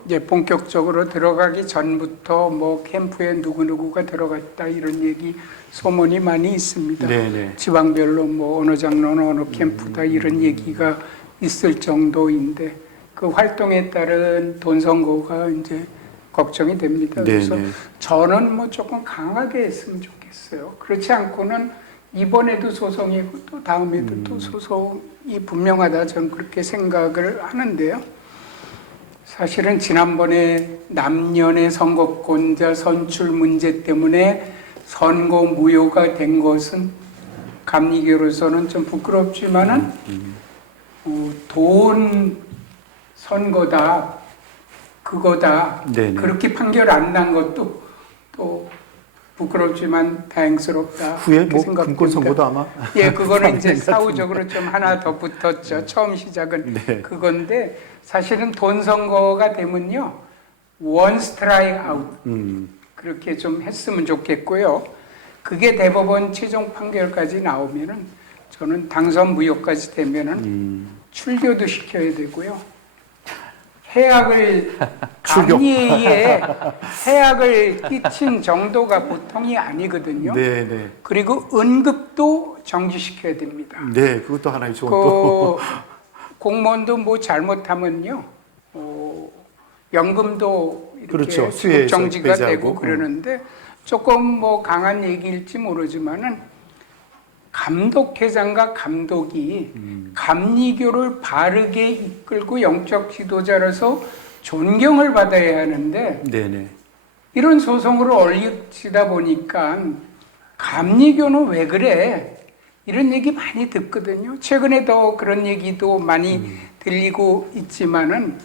이제 본격적으로 들어가기 전부터 뭐 캠프에 누구누구가 들어갔다 이런 얘기 소문이 많이 있습니다. 네네. 지방별로 뭐 어느 장로는 어느 캠프다 이런 얘기가 있을 정도인데 그 활동에 따른 돈 선거가 이제 걱정이 됩니다. 그래서 네네. 저는 뭐 조금 강하게 했으면 좋겠어요. 그렇지 않고는 이번에도 소송이고 또 다음에도 또 소송이 분명하다, 저는 그렇게 생각을 하는데요. 사실은 지난번에 남녀의 선거권자 선출 문제 때문에 선거 무효가 된 것은 감리교로서는 좀 부끄럽지만은 돈 선거다, 그거다, 네네. 그렇게 판결 안 난 것도 또 부끄럽지만 다행스럽다. 후에 이렇게 뭐 생각됩니다. 금권 선거도 아마 예, 그거는 이제 사후적으로 좀 하나 더 붙었죠. 처음 시작은 네. 그건데 사실은 돈 선거가 되면요, 원 스트라이크 아웃 그렇게 좀 했으면 좋겠고요. 그게 대법원 최종 판결까지 나오면은 저는 당선 무효까지 되면은 출교도 시켜야 되고요. 해악을 감리에 해악을 끼친 정도가 보통이 아니거든요. 네네. 그리고 은급도 정지시켜야 됩니다. 네, 그것도 하나의 좋은 또. 공무원도 뭐 잘못하면요, 연금도 이렇게 그렇죠. 수혜에서 정지가 배제하고. 되고 그러는데 조금 뭐 강한 얘기일지 모르지만은 감독회장과 감독이 감리교를 바르게 이끌고 영적 지도자로서 존경을 받아야 하는데 네네. 이런 소송으로 얽히다 보니까 감리교는 왜 그래? 이런 얘기 많이 듣거든요. 최근에도 그런 얘기도 많이 들리고 있지만은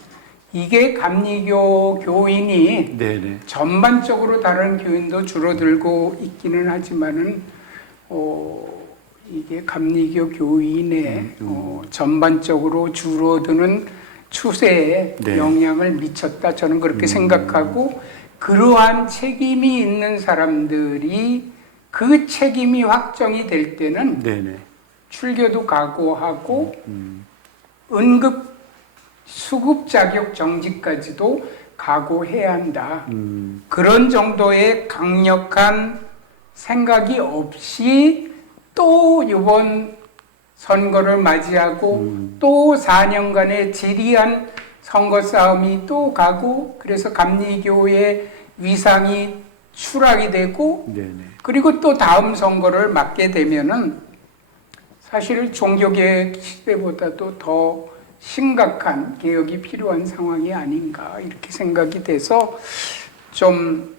이게 감리교 교인이 네네. 전반적으로 다른 교인도 줄어들고 있기는 하지만은 이게 감리교 교인의 전반적으로 줄어드는 추세에 네. 영향을 미쳤다. 저는 그렇게 생각하고 그러한 책임이 있는 사람들이 그 책임이 확정이 될 때는 네네. 출교도 각오하고 응급 수급 자격 정지까지도 각오해야 한다. 그런 정도의 강력한 생각이 없이 또 이번 선거를 맞이하고 또 4년간의 지리한 선거 싸움이 또 가고, 그래서 감리교의 위상이 추락이 되고, 네네. 그리고 또 다음 선거를 맞게 되면은 사실 종교개혁 시대보다도 더 심각한 개혁이 필요한 상황이 아닌가 이렇게 생각이 돼서 좀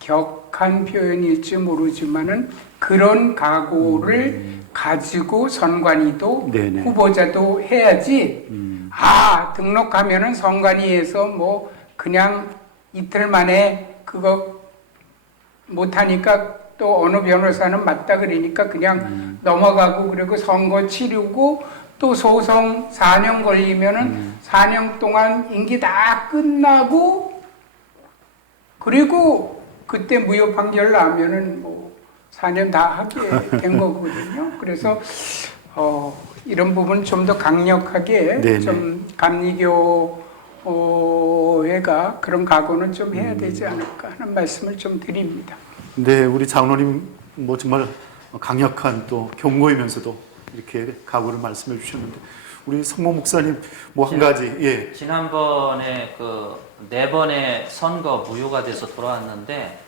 격한 표현일지 모르지만은 그런 각오를 가지고 선관위도 네네. 후보자도 해야지. 등록하면은 선관위에서 뭐 그냥 이틀 만에 그거 못하니까 또 어느 변호사는 맞다 그러니까 그냥 넘어가고, 그리고 선거 치르고 또 소송 4년 걸리면은 4년 동안 임기 다 끝나고, 그리고 그때 무효 판결 나면은 뭐 4년 다 하게 된 거거든요. 그래서 이런 부분 좀 더 강력하게 네네. 좀 감리교회가 그런 각오는 좀 해야 되지 않을까 하는 말씀을 좀 드립니다. 네, 우리 장로님 뭐 정말 강력한 또 경고이면서도 이렇게 각오를 말씀해 주셨는데, 우리 성모 목사님 뭐 한 가지. 예. 지난번에 그 4번의 선거 무효가 돼서 돌아왔는데,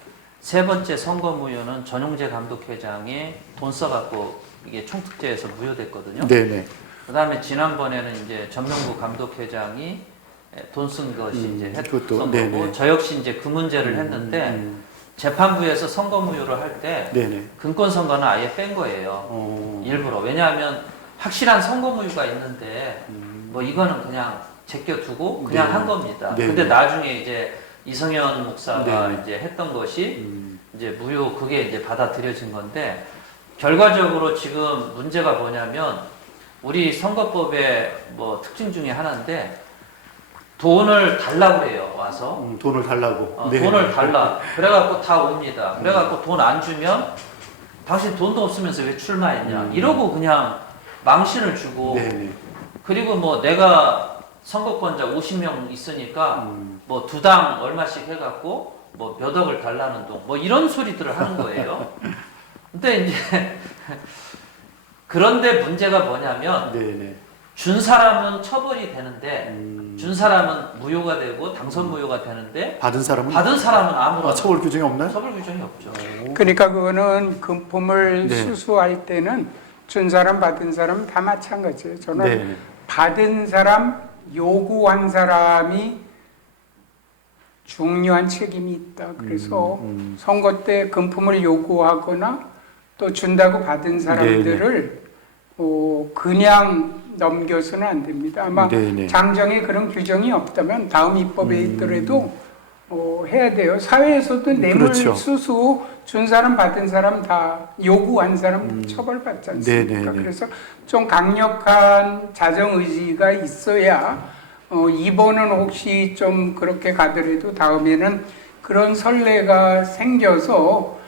3번째 선거 무효는 전용재 감독회장이 돈 써갖고 이게 총특제에서 무효됐거든요. 네네. 그 다음에 지난번에는 이제 전명구 감독회장이 돈 쓴 것이 이제 했던 그것도, 거고, 네네. 저 역시 이제 그 문제를 했는데, 재판부에서 선거 무효를 할 때 네네. 근권 선거는 아예 뺀 거예요. 일부러. 왜냐하면 확실한 선거 무효가 있는데 뭐 이거는 그냥 제껴두고 그냥 네. 한 겁니다. 네. 근데 나중에 이제 이성현 목사가 네. 이제 했던 것이 이제 무효, 그게 이제 받아들여진 건데, 결과적으로 지금 문제가 뭐냐면 우리 선거법의 뭐 특징 중에 하나인데, 돈을 달라고 그래요. 와서 돈을 달라고. 네. 돈을 달라. 그래갖고 다 옵니다. 그래갖고 돈 안 주면 당신 돈도 없으면서 왜 출마했냐 이러고 그냥 망신을 주고, 네네. 그리고 뭐 내가 선거권자 50명 있으니까 뭐 2당 얼마씩 해갖고 뭐 몇 억을 달라는 돈, 뭐 이런 소리들을 하는 거예요. 근데 이제 그런데 문제가 뭐냐면, 네네. 준 사람은 처벌이 되는데 준 사람은 무효가 되고 당선 무효가 되는데, 받은 사람은 받은 사람은 아무런 처벌 규정이 없나요? 처벌 규정이 없죠. 그러니까 그거는 금품을 네. 수수할 때는 준 사람 받은 사람 다 마찬가지예요. 저는 네. 받은 사람, 요구한 사람이 중요한 책임이 있다. 그래서 선거 때 금품을 요구하거나 또 준다고 받은 사람들을 그냥 넘겨서는 안 됩니다. 아마 네네. 장정에 그런 규정이 없다면 다음 입법에 있더라도 해야 돼요. 사회에서도 뇌물 그렇죠. 수수 준 사람 받은 사람 다 요구한 사람 처벌받지 않습니까? 네네네. 그래서 좀 강력한 자정 의지가 있어야 이번은 혹시 좀 그렇게 가더라도 다음에는 그런 선례가 생겨서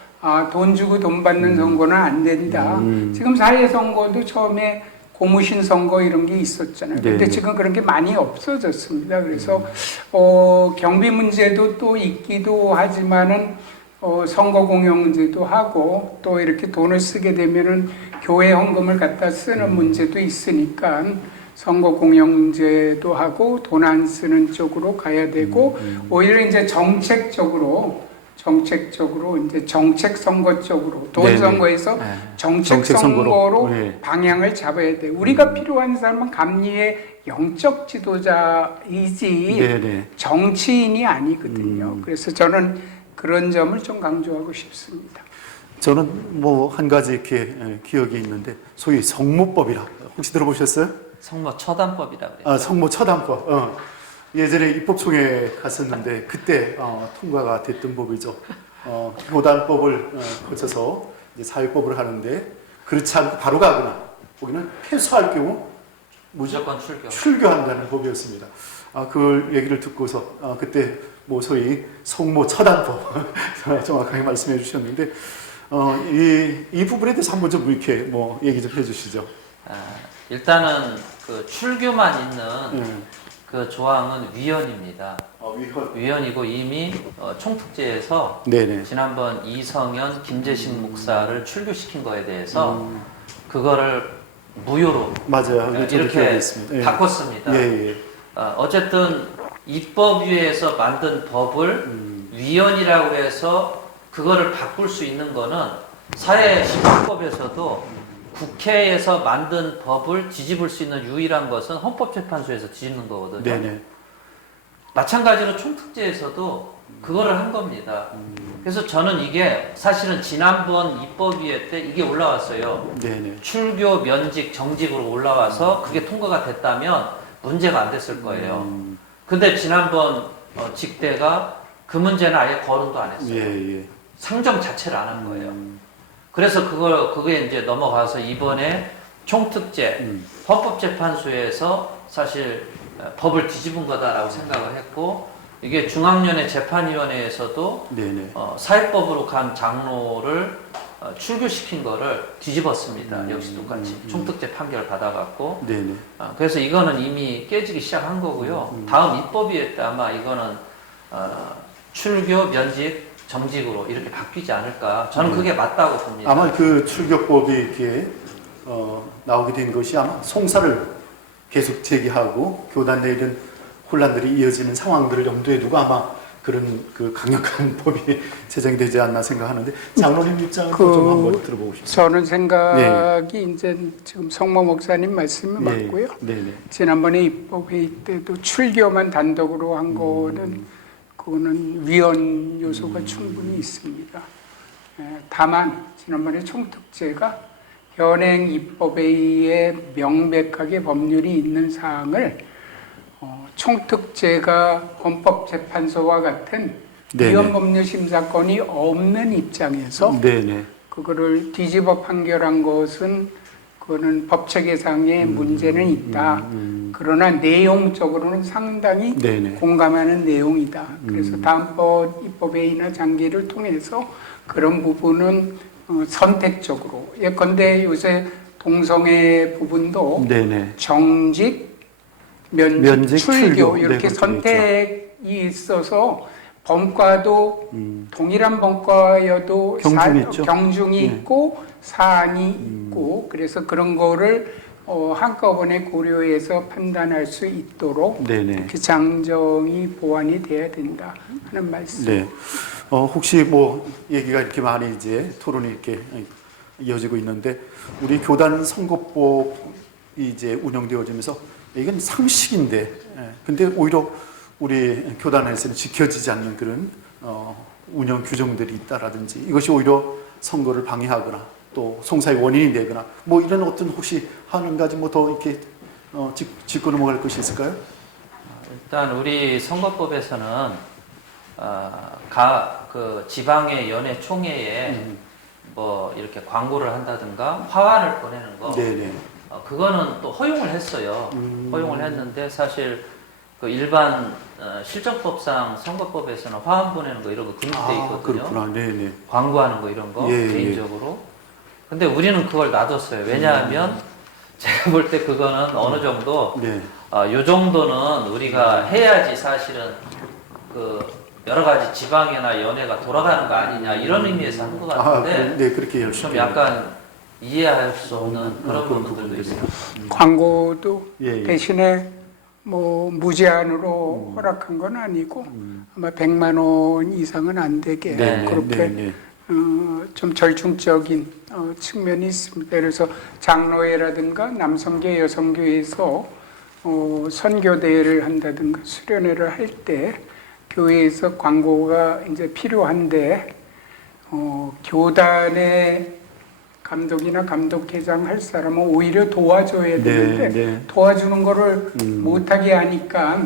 돈 주고 돈 받는 선거는 안 된다. 지금 사회 선거도 처음에 고무신 선거 이런 게 있었잖아요. 근데 네네. 지금 그런 게 많이 없어졌습니다. 그래서 경비 문제도 또 있기도 하지만은 선거 공영 문제도 하고, 또 이렇게 돈을 쓰게 되면은 교회 헌금을 갖다 쓰는 문제도 있으니까 선거 공영 문제도 하고 돈 안 쓰는 쪽으로 가야 되고, 오히려 이제 정책적으로 이제 정책 선거 쪽으로, 돈 네네. 선거에서 네. 정책 정책 선거로. 선거로 네. 방향을 잡아야 돼. 우리가 필요한 사람은 감리의 영적 지도자이지 네네. 정치인이 아니거든요. 그래서 저는 그런 점을 좀 강조하고 싶습니다. 저는 뭐 한 가지 이렇게 기억이 있는데, 소위 성모법이라 혹시 들어보셨어요? 성모 처단법이라 그래요. 성모 처단법. 예전에 입법총회 갔었는데 그때 통과가 됐던 법이죠. 교단법을 거쳐서 이제 사회법을 하는데, 그렇지 않고 바로 가거나 거기는 패소할 경우 무조건 출교. 출교한다는 법이었습니다. 그 얘기를 듣고서 그때 뭐 소위 성모 처단법 정확하게 말씀해 주셨는데 이 부분에 대해서 한번 좀 이렇게 뭐 얘기 좀 해주시죠. 일단은 그 출교만 있는 그 조항은 위헌입니다. 위헌. 위헌이고 이미 총특제에서 네네. 지난번 이성현, 김재식 목사를 출교시킨 거에 대해서 그거를 무효로 맞아요. 이렇게 바꿨습니다. 예. 어쨌든 입법위에서 만든 법을 위헌이라고 해서 그거를 바꿀 수 있는 거는 사회심판법에서도 국회에서 만든 법을 뒤집을 수 있는 유일한 것은 헌법재판소에서 뒤집는 거거든요. 네네. 마찬가지로 총특제에서도 그거를 한 겁니다. 그래서 저는 이게 사실은 지난번 입법위에 때 이게 올라왔어요. 네네. 출교, 면직, 정직으로 올라와서 그게 통과가 됐다면 문제가 안 됐을 거예요. 근데 지난번 직대가 그 문제는 아예 거론도 안 했어요. 예. 상정 자체를 안 한 거예요. 그래서 그게 이제 넘어가서 이번에 총특제, 헌법재판소에서 사실 법을 뒤집은 거다라고 생각을 했고, 이게 중앙연회 재판위원회에서도 네네. 사회법으로 간 장로를 출교시킨 거를 뒤집었습니다. 역시 똑같이 총특제 판결을 받아갖고. 네네. 그래서 이거는 이미 깨지기 시작한 거고요. 다음 입법위에 때 아마 이거는 출교, 면직, 정직으로 이렇게 바뀌지 않을까. 저는 그게 맞다고 봅니다. 아마 그 출교법이 이렇게 나오게 된 것이 아마 송사를 계속 제기하고 교단 내 이런 혼란들이 이어지는 상황들을 염두에 두고 아마 그런 그 강력한 법이 제정이 되지 않나 생각하는데 장로님 입장을 좀 한번 들어보고 싶습니다. 저는 생각이 이제 지금 성모 목사님 말씀이 네. 맞고요. 네네. 지난번에 입법회의 때도 출교만 단독으로 한 거는 그거는 위헌 요소가 충분히 있습니다. 다만 지난번에 총특제가 현행 입법회의에 명백하게 법률이 있는 사항을 총특제가 헌법재판소와 같은 네네. 위헌법률심사권이 없는 입장에서 네네. 그거를 뒤집어 판결한 것은 그거는 법체계상의 문제는 있다. 그러나 내용적으로는 상당히 네네. 공감하는 내용이다. 그래서 다음번 입법회의나 장기를 통해서 그런 부분은 선택적으로. 예컨대 요새 동성애 부분도 네네. 정직, 면직, 출교 이렇게 네, 선택이 있어서 범과도 동일한 범과여도 경중이 있죠. 경중이 네. 있고 사안이 있고 그래서 그런 거를 한꺼번에 고려해서 판단할 수 있도록 네네. 이렇게 장정이 보완이 돼야 된다 하는 말씀. 네. 혹시 뭐 얘기가 이렇게 많이 이제 토론이 이렇게 이어지고 있는데 우리 교단 선거법이 이제 운영되어지면서 이건 상식인데, 근데 오히려 우리 교단에서는 지켜지지 않는 그런 운영 규정들이 있다라든지 이것이 오히려 선거를 방해하거나 또 송사의 원인이 되거나 뭐 이런 어떤 혹시 한 가지 뭐 더 이렇게 짚고 넘어갈 것이 있을까요? 일단 우리 선거법에서는 그 지방의 연회 총회에 뭐 이렇게 광고를 한다든가 화환을 보내는 거, 네네. 그거는 또 허용을 했어요. 허용을 했는데 사실 그 일반 실정법상 선거법에서는 화환 보내는 거 이런 거 금지돼 있거든요. 그렇구나. 네네. 광고하는 거 이런 거 예, 개인적으로. 근데 우리는 그걸 놔뒀어요. 왜냐하면 제가 볼 때 그거는 어느 정도 네. 요 정도는 우리가 해야지 사실은 그 여러 가지 지방이나 연회가 돌아가는 거 아니냐 이런 의미에서 한 것 같은데 네, 그렇게 열심히. 좀 약간 이해할 수 없는 그런 부분들도 있어요. 광고도 예. 대신에 뭐 무제한으로 허락한 건 아니고 아마 100만 원 이상은 안 되게 네, 그렇게 네. 좀 절충적인 측면이 있습니다. 그래서 장로회라든가 남성계 여성교회에서 선교대회를 한다든가 수련회를 할 때 교회에서 광고가 이제 필요한데 교단의 감독이나 감독회장 할 사람은 오히려 도와줘야 되는데 네. 도와주는 거를 못하게 하니까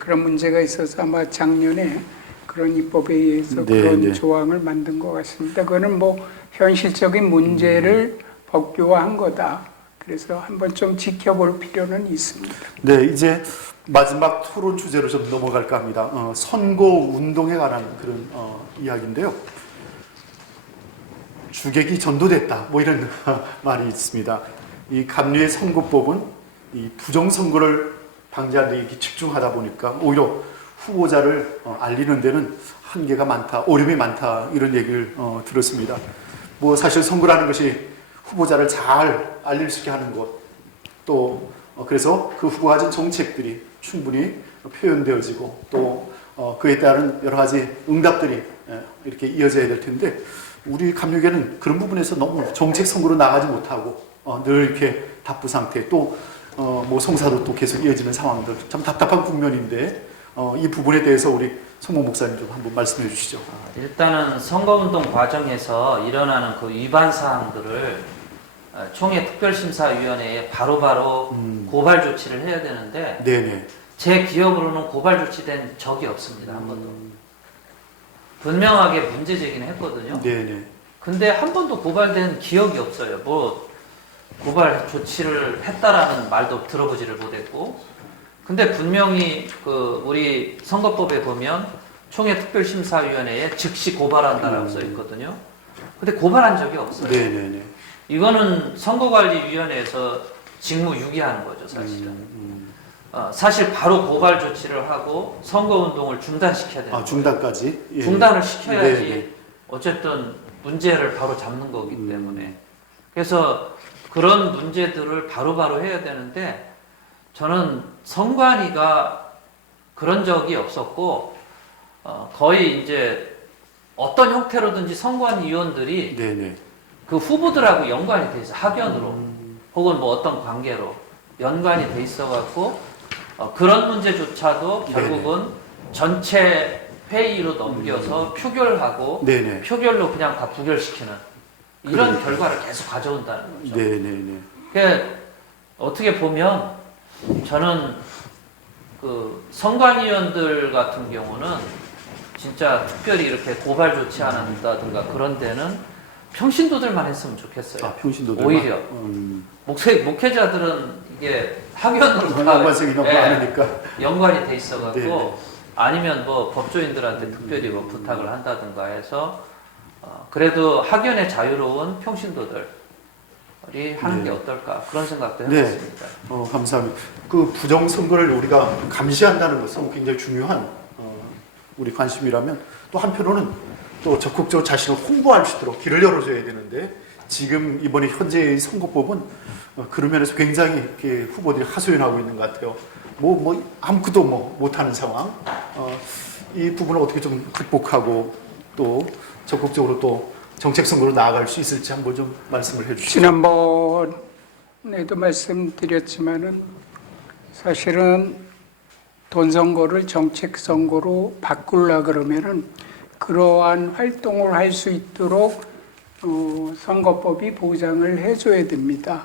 그런 문제가 있어서 아마 작년에 그런 입법회의에서 그런 조항을 만든 것 같습니다. 그거는 뭐 현실적인 문제를 법규화한 거다. 그래서 한번 좀 지켜볼 필요는 있습니다. 네, 이제 마지막 토론 주제로 좀 넘어갈까 합니다. 선거 운동에 관한 그런 이야기인데요. 주객이 전도됐다, 뭐 이런 말이 있습니다. 이 감리의 선거법은 이 부정선거를 방지하는 데 이렇게 집중하다 보니까 오히려 후보자를 알리는 데는 한계가 많다, 어려움이 많다, 이런 얘기를 들었습니다. 뭐 사실 선거라는 것이 후보자를 잘 알릴 수 있게 하는 것, 또 그래서 그 후보가 가진 정책들이 충분히 표현되어지고 또 그에 따른 여러 가지 응답들이 이렇게 이어져야 될 텐데, 우리 감리교회는 그런 부분에서 너무 정책 선거로 나가지 못하고 늘 이렇게 답부 상태, 또 뭐 성사도 또 계속 이어지는 상황들, 참 답답한 국면인데 이 부분에 대해서 우리 송모 목사님 좀 한번 말씀해 주시죠. 일단은 선거운동 과정에서 일어나는 그 위반 사항들을 총회 특별심사위원회에 바로바로 고발 조치를 해야 되는데, 네네. 제 기억으로는 고발 조치된 적이 없습니다. 한 번도. 분명하게 문제 제기는 했거든요. 네네. 근데 한 번도 고발된 기억이 없어요. 뭐 고발 조치를 했다라는 말도 들어보지를 못했고, 근데 분명히 그 우리 선거법에 보면 총회 특별심사위원회에 즉시 고발한다라고 써 있거든요. 근데 고발한 적이 없어요. 네네네. 이거는 선거관리위원회에서 직무 유기하는 거죠, 사실은. 사실 바로 고발 조치를 하고 선거운동을 중단시켜야 되는 거예요. 중단까지? 예. 중단을 시켜야지 네네. 어쨌든 문제를 바로 잡는 거기 때문에. 그래서 그런 문제들을 바로바로 해야 되는데, 저는 선관위가 그런 적이 없었고, 거의 이제 어떤 형태로든지 선관위원들이 네네. 그 후보들하고 연관이 돼 있어, 학연으로 혹은 뭐 어떤 관계로 연관이 돼 있어갖고 그런 문제조차도 결국은 전체 회의로 넘겨서 표결하고 네네. 표결로 그냥 다 부결시키는 이런 그러니까. 결과를 계속 가져온다는 거죠. 네네네. 그러니까 어떻게 보면 저는 그 선관위원들 같은 경우는 진짜 특별히 이렇게 고발 조치 안 한다든가 그런 데는 평신도들만 했으면 좋겠어요. 평신도들. 오히려 목회자들은 이게 학연으로 다 연관성이 너무 많으니까. 연관이 돼 있어갖고 네네. 아니면 뭐 법조인들한테 특별히 뭐 부탁을 한다든가 해서 그래도 학연의 자유로운 평신도들이 하는 게 어떨까 그런 생각도 네. 해봤습니다. 감사합니다. 그 부정선거를 우리가 감시한다는 것은 굉장히 중요한 우리 관심이라면, 또 한편으로는 또 적극적으로 자신을 홍보할 수 있도록 길을 열어줘야 되는데, 지금 이번에 현재의 선거법은 그런 면에서 굉장히 이렇게 후보들이 하소연하고 있는 것 같아요. 아무것도 못하는 상황. 이 부분을 어떻게 좀 극복하고 또 적극적으로 또 정책 선거로 나아갈 수 있을지 한번 좀 말씀을 해주시죠. 지난번에도 말씀드렸지만은 사실은 돈 선거를 정책 선거로 바꾸려 그러면은 그러한 활동을 할 수 있도록 선거법이 보장을 해줘야 됩니다.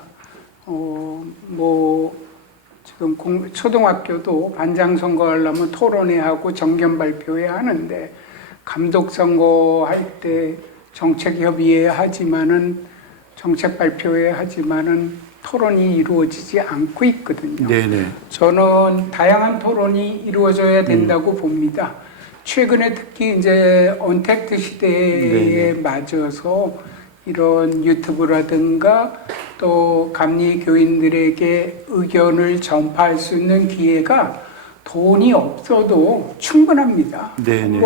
지금 초등학교도 반장 선거하려면 토론회 하고 정견 발표회 하는데, 감독 선거 할 때 정책 협의회 하지만은 정책 발표회 하지만은 토론이 이루어지지 않고 있거든요. 네네. 저는 다양한 토론이 이루어져야 된다고 봅니다. 최근에 특히 이제 언택트 시대에 맞아서 이런 유튜브라든가 또 감리 교인들에게 의견을 전파할 수 있는 기회가 돈이 없어도 충분합니다. 네네.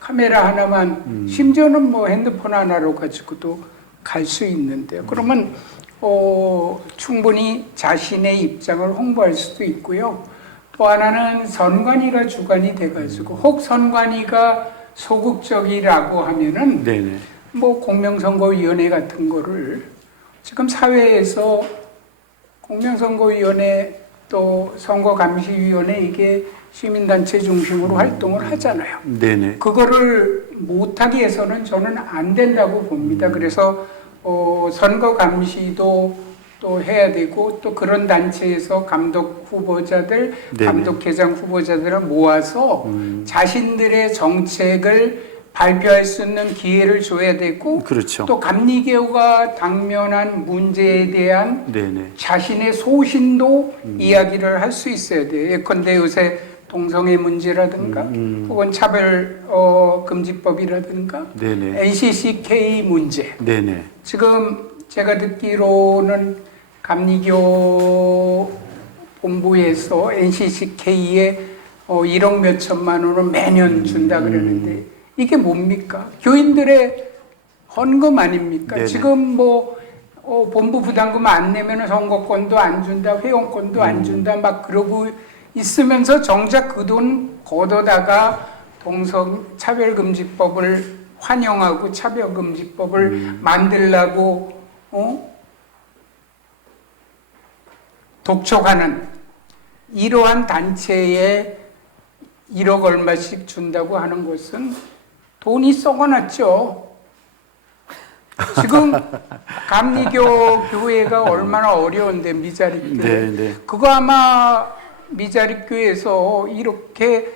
카메라 하나만, 심지어는 핸드폰 하나로 가지고도 갈 수 있는데요. 그러면 충분히 자신의 입장을 홍보할 수도 있고요. 또 하나는 선관위가 주관이 돼가지고, 혹 선관위가 소극적이라고 하면은 네네. 공명선거위원회 같은 거를 지금 사회에서 공명선거위원회 또 선거감시위원회 이게 시민단체 중심으로 활동을 하잖아요. 네네. 그거를 못하게 해서는 저는 안 된다고 봅니다. 그래서 선거감시도 또 해야 되고, 또 그런 단체에서 감독 후보자들, 네네. 감독회장 후보자들을 모아서 자신들의 정책을 발표할 수 있는 기회를 줘야 되고 그렇죠. 또 감리교가 당면한 문제에 대한 네네. 자신의 소신도 이야기를 할 수 있어야 돼요. 예컨대 요새 동성애 문제라든가 혹은 차별 금지법이라든가 네네. NCCK 문제. 네네. 지금 제가 듣기로는 감리교 본부에서 NCCK에 1억 몇 천만 원을 매년 준다 그러는데 이게 뭡니까? 교인들의 헌금 아닙니까? 네네. 지금 뭐 본부 부담금 안 내면 선거권도 안 준다, 회원권도 안 준다 막 그러고 있으면서 정작 그 돈 걷어다가 차별금지법을 환영하고 차별금지법을 만들라고 독촉하는 이러한 단체에 1억 얼마씩 준다고 하는 것은 돈이 썩어났죠. 지금 감리교 교회가 얼마나 어려운데 미자립 교회. 네네. 그거 아마 미자립 교회에서 이렇게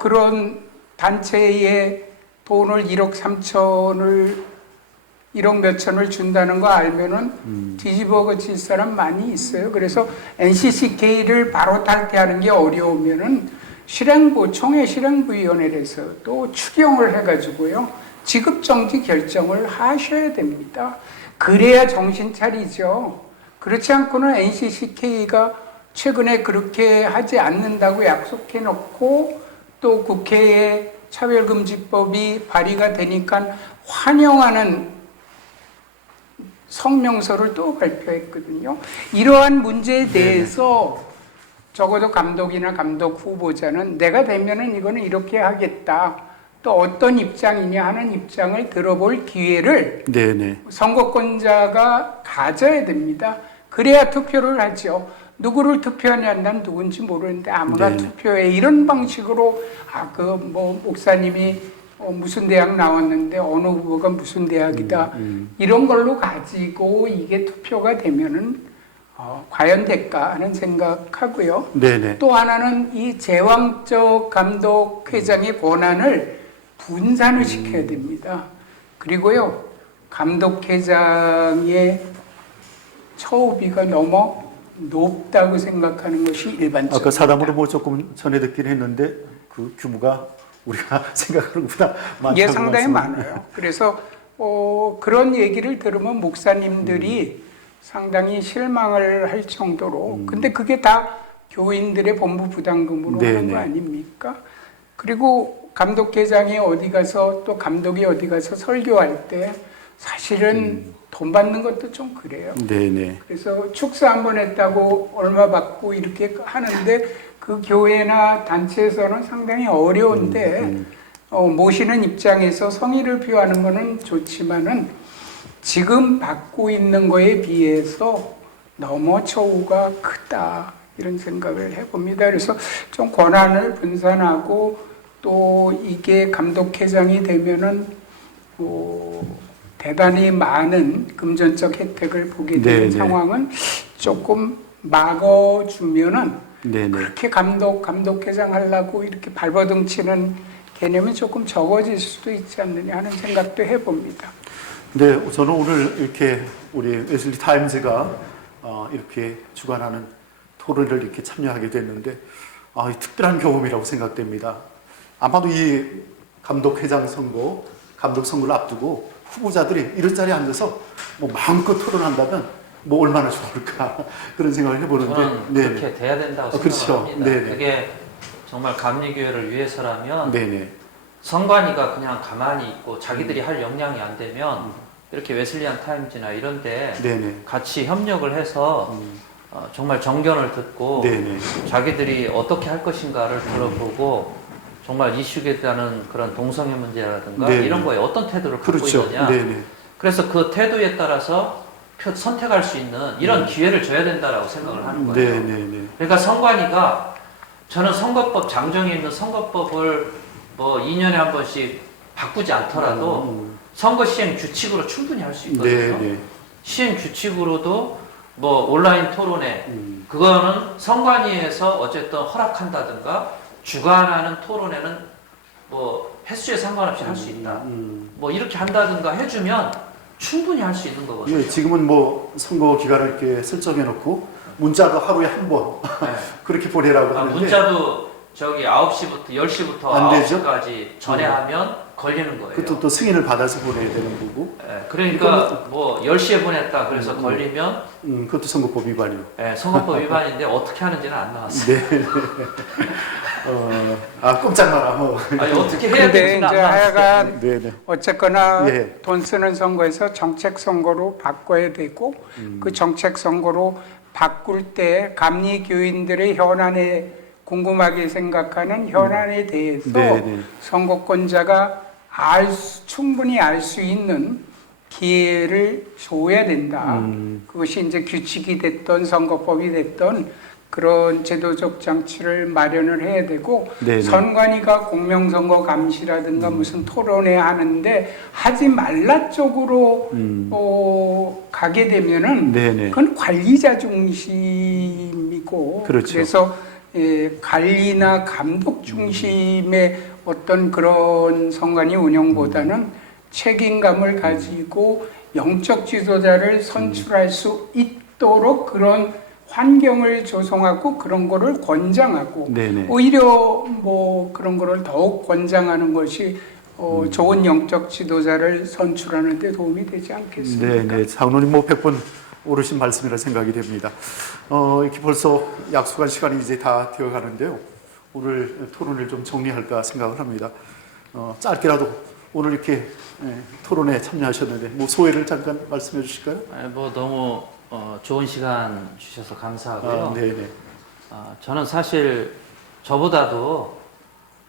그런 단체에 돈을 1억 3천을 1억 몇 천을 준다는 거 알면은 뒤집어 거칠 사람 많이 있어요. 그래서 NCCK를 바로 탈퇴하는 게 어려우면은 총회 실행부위원회에서 또 추경을 해가지고요 지급정지 결정을 하셔야 됩니다. 그래야 정신 차리죠. 그렇지 않고는 NCCK가 최근에 그렇게 하지 않는다고 약속해 놓고 또 국회에 차별금지법이 발의가 되니까 환영하는 성명서를 또 발표했거든요. 이러한 문제에 대해서 적어도 감독이나 감독 후보자는 내가 되면은 이거는 이렇게 하겠다. 또 어떤 입장이냐 하는 입장을 들어볼 기회를 네네. 선거권자가 가져야 됩니다. 그래야 투표를 하죠. 누구를 투표하냐는 난 누군지 모르는데 아무나 네. 투표해. 이런 방식으로 목사님이 무슨 대학 나왔는데 어느 후보가 무슨 대학이다. 이런 걸로 가지고 이게 투표가 되면은 과연 될까 하는 생각하고요. 네네. 또 하나는 이 제왕적 감독회장의 권한을 분산을 시켜야 됩니다. 그리고요, 감독회장의 처우비가 너무 높다고 생각하는 것이 일반적입니다. 아까 사담으로 뭐 조금 전해 듣긴 했는데 그 규모가 우리가 생각하는 것보다 많다고 예, 상당히 말씀을- 많아요. 그래서 그런 얘기를 들으면 목사님들이 상당히 실망을 할 정도로 근데 그게 다 교인들의 본부 부담금으로 하는 거 아닙니까? 그리고 감독회장이 어디 가서 또 감독이 어디 가서 설교할 때 사실은 돈 받는 것도 좀 그래요. 네네. 그래서 축사 한 번 했다고 얼마 받고 이렇게 하는데 그 교회나 단체에서는 상당히 어려운데 모시는 입장에서 성의를 표하는 거는 좋지만은 지금 받고 있는 거에 비해서 너무 처우가 크다 이런 생각을 해봅니다. 그래서 좀 권한을 분산하고 또 이게 감독회장이 되면은 대단히 많은 금전적 혜택을 보게 되는 네네. 상황은 조금 막아주면은 네네. 그렇게 감독회장 하려고 이렇게 발버둥 치는 개념이 조금 적어질 수도 있지 않느냐 하는 생각도 해봅니다. 네, 저는 오늘 이렇게 우리 웨슬리 타임즈가 이렇게 주관하는 토론을 이렇게 참여하게 됐는데 특별한 경험이라고 생각됩니다. 아마도 이 감독회장 선거, 감독 선거를 앞두고 후보자들이 이런 자리에 앉아서 뭐 마음껏 토론한다면 뭐 얼마나 좋을까 그런 생각을 해보는데 저는 그렇게 돼야 된다고 그렇죠. 생각합니다. 네네. 그게 정말 감리교회를 위해서라면 네네. 선관위가 그냥 가만히 있고 자기들이 할 역량이 안 되면 이렇게 웨슬리안 타임즈나 이런데 네네. 같이 협력을 해서 정말 정견을 듣고 네네. 자기들이 어떻게 할 것인가를 들어보고 정말 이슈에 대한 그런 동성애 문제라든가 네네. 이런 거에 어떤 태도를 갖고 그렇죠. 있느냐. 네네. 그래서 그 태도에 따라서 선택할 수 있는 이런 기회를 줘야 된다라고 생각을 하는 거예요. 네네네. 그러니까 선관위가 저는 선거법 장정에 있는 선거법을 뭐 2년에 한 번씩 바꾸지 않더라도 선거 시행 규칙으로 충분히 할 수 있거든요. 네네. 시행 규칙으로도 뭐 온라인 토론회 그거는 선관위에서 어쨌든 허락한다든가 주관하는 토론회는 뭐 횟수에 상관없이 할 수 있다. 뭐 이렇게 한다든가 해주면 충분히 할 수 있는 거거든요. 예, 지금은 뭐 선거 기간을 이렇게 설정해 놓고 문자도 하루에 한 번 네. 그렇게 보내라고 하는데 문자도 저기 9시부터 10시부터 안 되죠? 9시까지 전에 하면 걸리는 거예요. 그것도 또 승인을 받아서 보내야 되는 거고 예, 그러니까 뭐 10시에 보냈다 그래서 걸리면 그것도 선거법 위반이요. 예, 선거법 위반인데 어떻게 하는지는 안 나왔어요. 네. 꼼짝 마라. 아니 어떻게 해야 근데 될지는 이제 안 나왔어요. 하여간 네네. 어쨌거나 예. 돈 쓰는 선거에서 정책 선거로 바꿔야 되고 그 정책 선거로 바꿀 때 감리 교인들의 현안에 궁금하게 생각하는 현안에 대해서 네네. 선거권자가 충분히 알 수 있는 기회를 줘야 된다. 그것이 이제 규칙이 됐던 선거법이 됐던 그런 제도적 장치를 마련을 해야 되고 네네. 선관위가 공명선거 감시라든가 무슨 토론회 하는데 하지 말라 쪽으로 가게 되면은 네네. 그건 관리자 중심이고 그렇죠. 그래서 관리나 감독 중심의 어떤 그런 선관위 운영보다는 책임감을 가지고 영적 지도자를 선출할 수 있도록 그런 환경을 조성하고 그런 거를 권장하고 네네. 오히려 뭐 그런 거를 더욱 권장하는 것이 좋은 영적 지도자를 선출하는 데 도움이 되지 않겠습니까? 네네. 장로님 뭐 100번 옳으신 말씀이라 생각이 됩니다. 이렇게 벌써 약속한 시간이 이제 다 되어 가는데요. 오늘 토론을 좀 정리할까 생각을 합니다. 짧게라도 오늘 이렇게 토론에 참여하셨는데 뭐 소회를 잠깐 말씀해 주실까요? 뭐 너무 좋은 시간 주셔서 감사하고요. 네네. 저는 사실 저보다도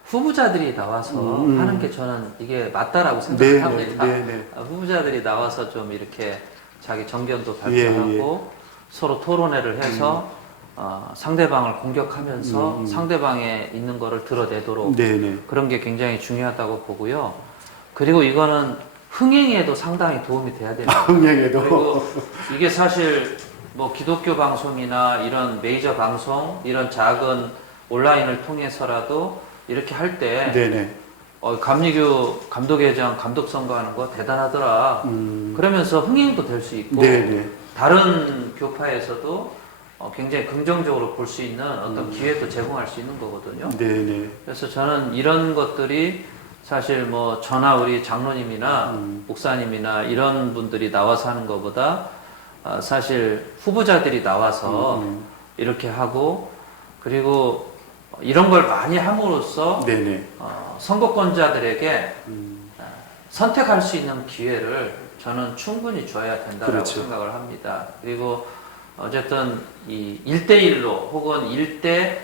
후보자들이 나와서 하는 게 저는 이게 맞다라고 생각합니다. 네네. 후보자들이 나와서 좀 이렇게 자기 정견도 발표하고 서로 토론회를 해서 상대방을 공격하면서 상대방에 있는 거를 드러내도록 네네. 그런 게 굉장히 중요하다고 보고요. 그리고 이거는 흥행에도 상당히 도움이 돼야 됩니다. 흥행에도. 그리고 이게 사실 뭐 기독교 방송이나 이런 메이저 방송, 이런 작은 온라인을 통해서라도 이렇게 할 때 네네. 감리교 감독회장 감독 선거하는 거 대단하더라. 그러면서 흥행도 될 수 있고 네네. 다른 교파에서도 굉장히 긍정적으로 볼 수 있는 어떤 기회도 제공할 수 있는 거거든요. 네네. 그래서 저는 이런 것들이 사실 뭐 저나 우리 장로님이나 목사님이나 이런 분들이 나와서 하는 것보다 사실 후보자들이 나와서 이렇게 하고 그리고 이런 걸 많이 함으로써 네네. 선거권자들에게 선택할 수 있는 기회를 저는 충분히 줘야 된다고 그렇죠. 생각을 합니다. 그리고 어쨌든 이 1대1로 혹은 1대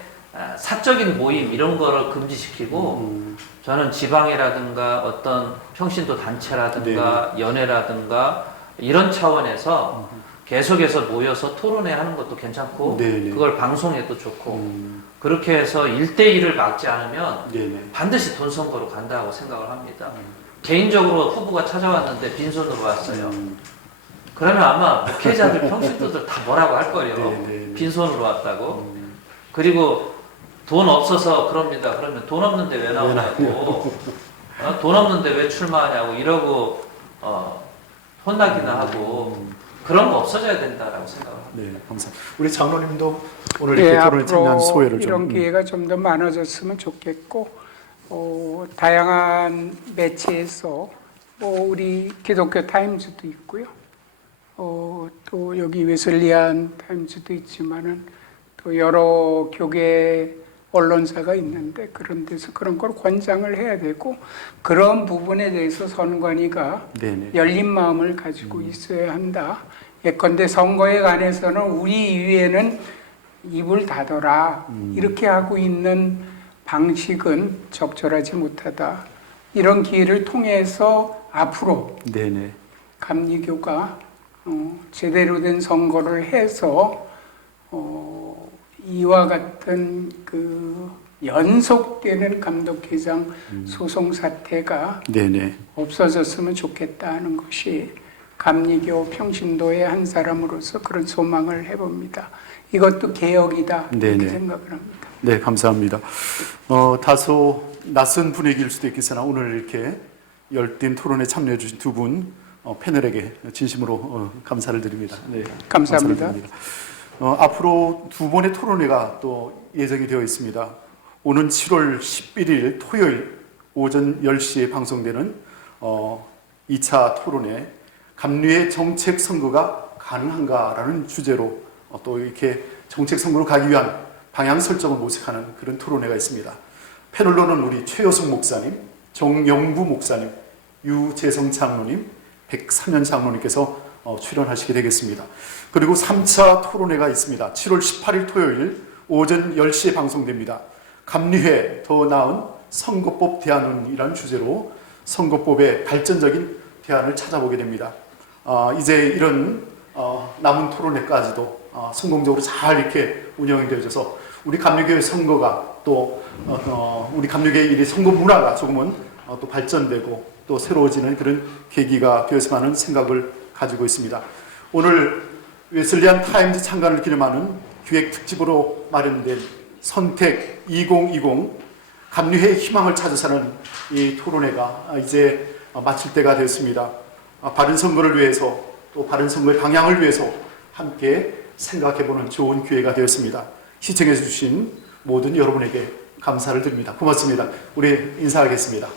사적인 모임 이런 거를 금지시키고 저는 지방이라든가 어떤 평신도 단체라든가 연회라든가 이런 차원에서 계속해서 모여서 토론회 하는 것도 괜찮고 네네. 그걸 방송해도 좋고 그렇게 해서 1대1을 막지 않으면 네네. 반드시 돈 선거로 간다고 생각을 합니다. 개인적으로 후보가 찾아왔는데 빈손으로 왔어요. 그러면 아마 목회자들, 평신도들 다 뭐라고 할 거예요. 네네. 빈손으로 왔다고. 그리고 돈 없어서 그럽니다. 그러면 돈 없는데 왜 나오냐고. 돈 없는데 왜 출마하냐고 이러고 혼나기나 하고 그런 거 없어져야 된다라고 생각을 합니다. 네, 감사합니다. 우리 장로님도 오늘 이렇게 토론에 참여한 앞으로 소회를 이런 좀. 기회가 좀 더 많아졌으면 좋겠고 다양한 매체에서 우리 기독교 타임즈도 있고요. 또 여기 웨슬리안 타임즈도 있지만은 또 여러 교계 언론사가 있는데 그런 데서 그런 걸 권장을 해야 되고 그런 부분에 대해서 선관위가 네네. 열린 마음을 가지고 있어야 한다. 예컨대 선거에 관해서는 우리 위에는 입을 닫아라 이렇게 하고 있는 방식은 적절하지 못하다. 이런 기회를 통해서 앞으로 네네. 감리교가 제대로 된 선거를 해서 이와 같은 그 연속되는 감독회장 소송 사태가 네네. 없어졌으면 좋겠다 하는 것이 감리교 평신도의 한 사람으로서 그런 소망을 해봅니다. 이것도 개혁이다 이렇게 네네. 생각을 합니다. 네, 감사합니다. 다소 낯선 분위기일 수도 있겠으나 오늘 이렇게 열띤 토론에 참여해 주신 두 분 패널에게 진심으로 감사를 드립니다. 네, 감사합니다. 감사를 드립니다. 앞으로 두 번의 토론회가 또 예정이 되어 있습니다. 오는 7월 11일 토요일 오전 10시에 방송되는 2차 토론회 감리의 정책 선거가 가능한가라는 주제로 또 이렇게 정책 선거로 가기 위한 방향 설정을 모색하는 그런 토론회가 있습니다. 패널로는 우리 최효숙 목사님, 정영부 목사님, 유재성 장로님, 백삼현 장로님께서 출연하시게 되겠습니다. 그리고 3차 토론회가 있습니다. 7월 18일 토요일 오전 10시에 방송됩니다. 감리회 더 나은 선거법 대안론이라는 주제로 선거법의 발전적인 대안을 찾아보게 됩니다. 이제 이런 남은 토론회까지도 성공적으로 잘 이렇게 운영이 되어져서 우리 감리교회 선거가 또 우리 감리교회 이 선거 문화가 조금은 또 발전되고 또 새로워지는 그런 계기가 되었으면 하는 생각을 가지고 있습니다. 오늘 웨슬리안 타임즈 창간을 기념하는 기획 특집으로 마련된 선택 2020 감리회의 희망을 찾아서는 이 토론회가 이제 마칠 때가 되었습니다. 바른 선거를 위해서 또 바른 선거의 방향을 위해서 함께 생각해보는 좋은 기회가 되었습니다. 시청해 주신 모든 여러분에게 감사를 드립니다. 고맙습니다. 우리 인사하겠습니다.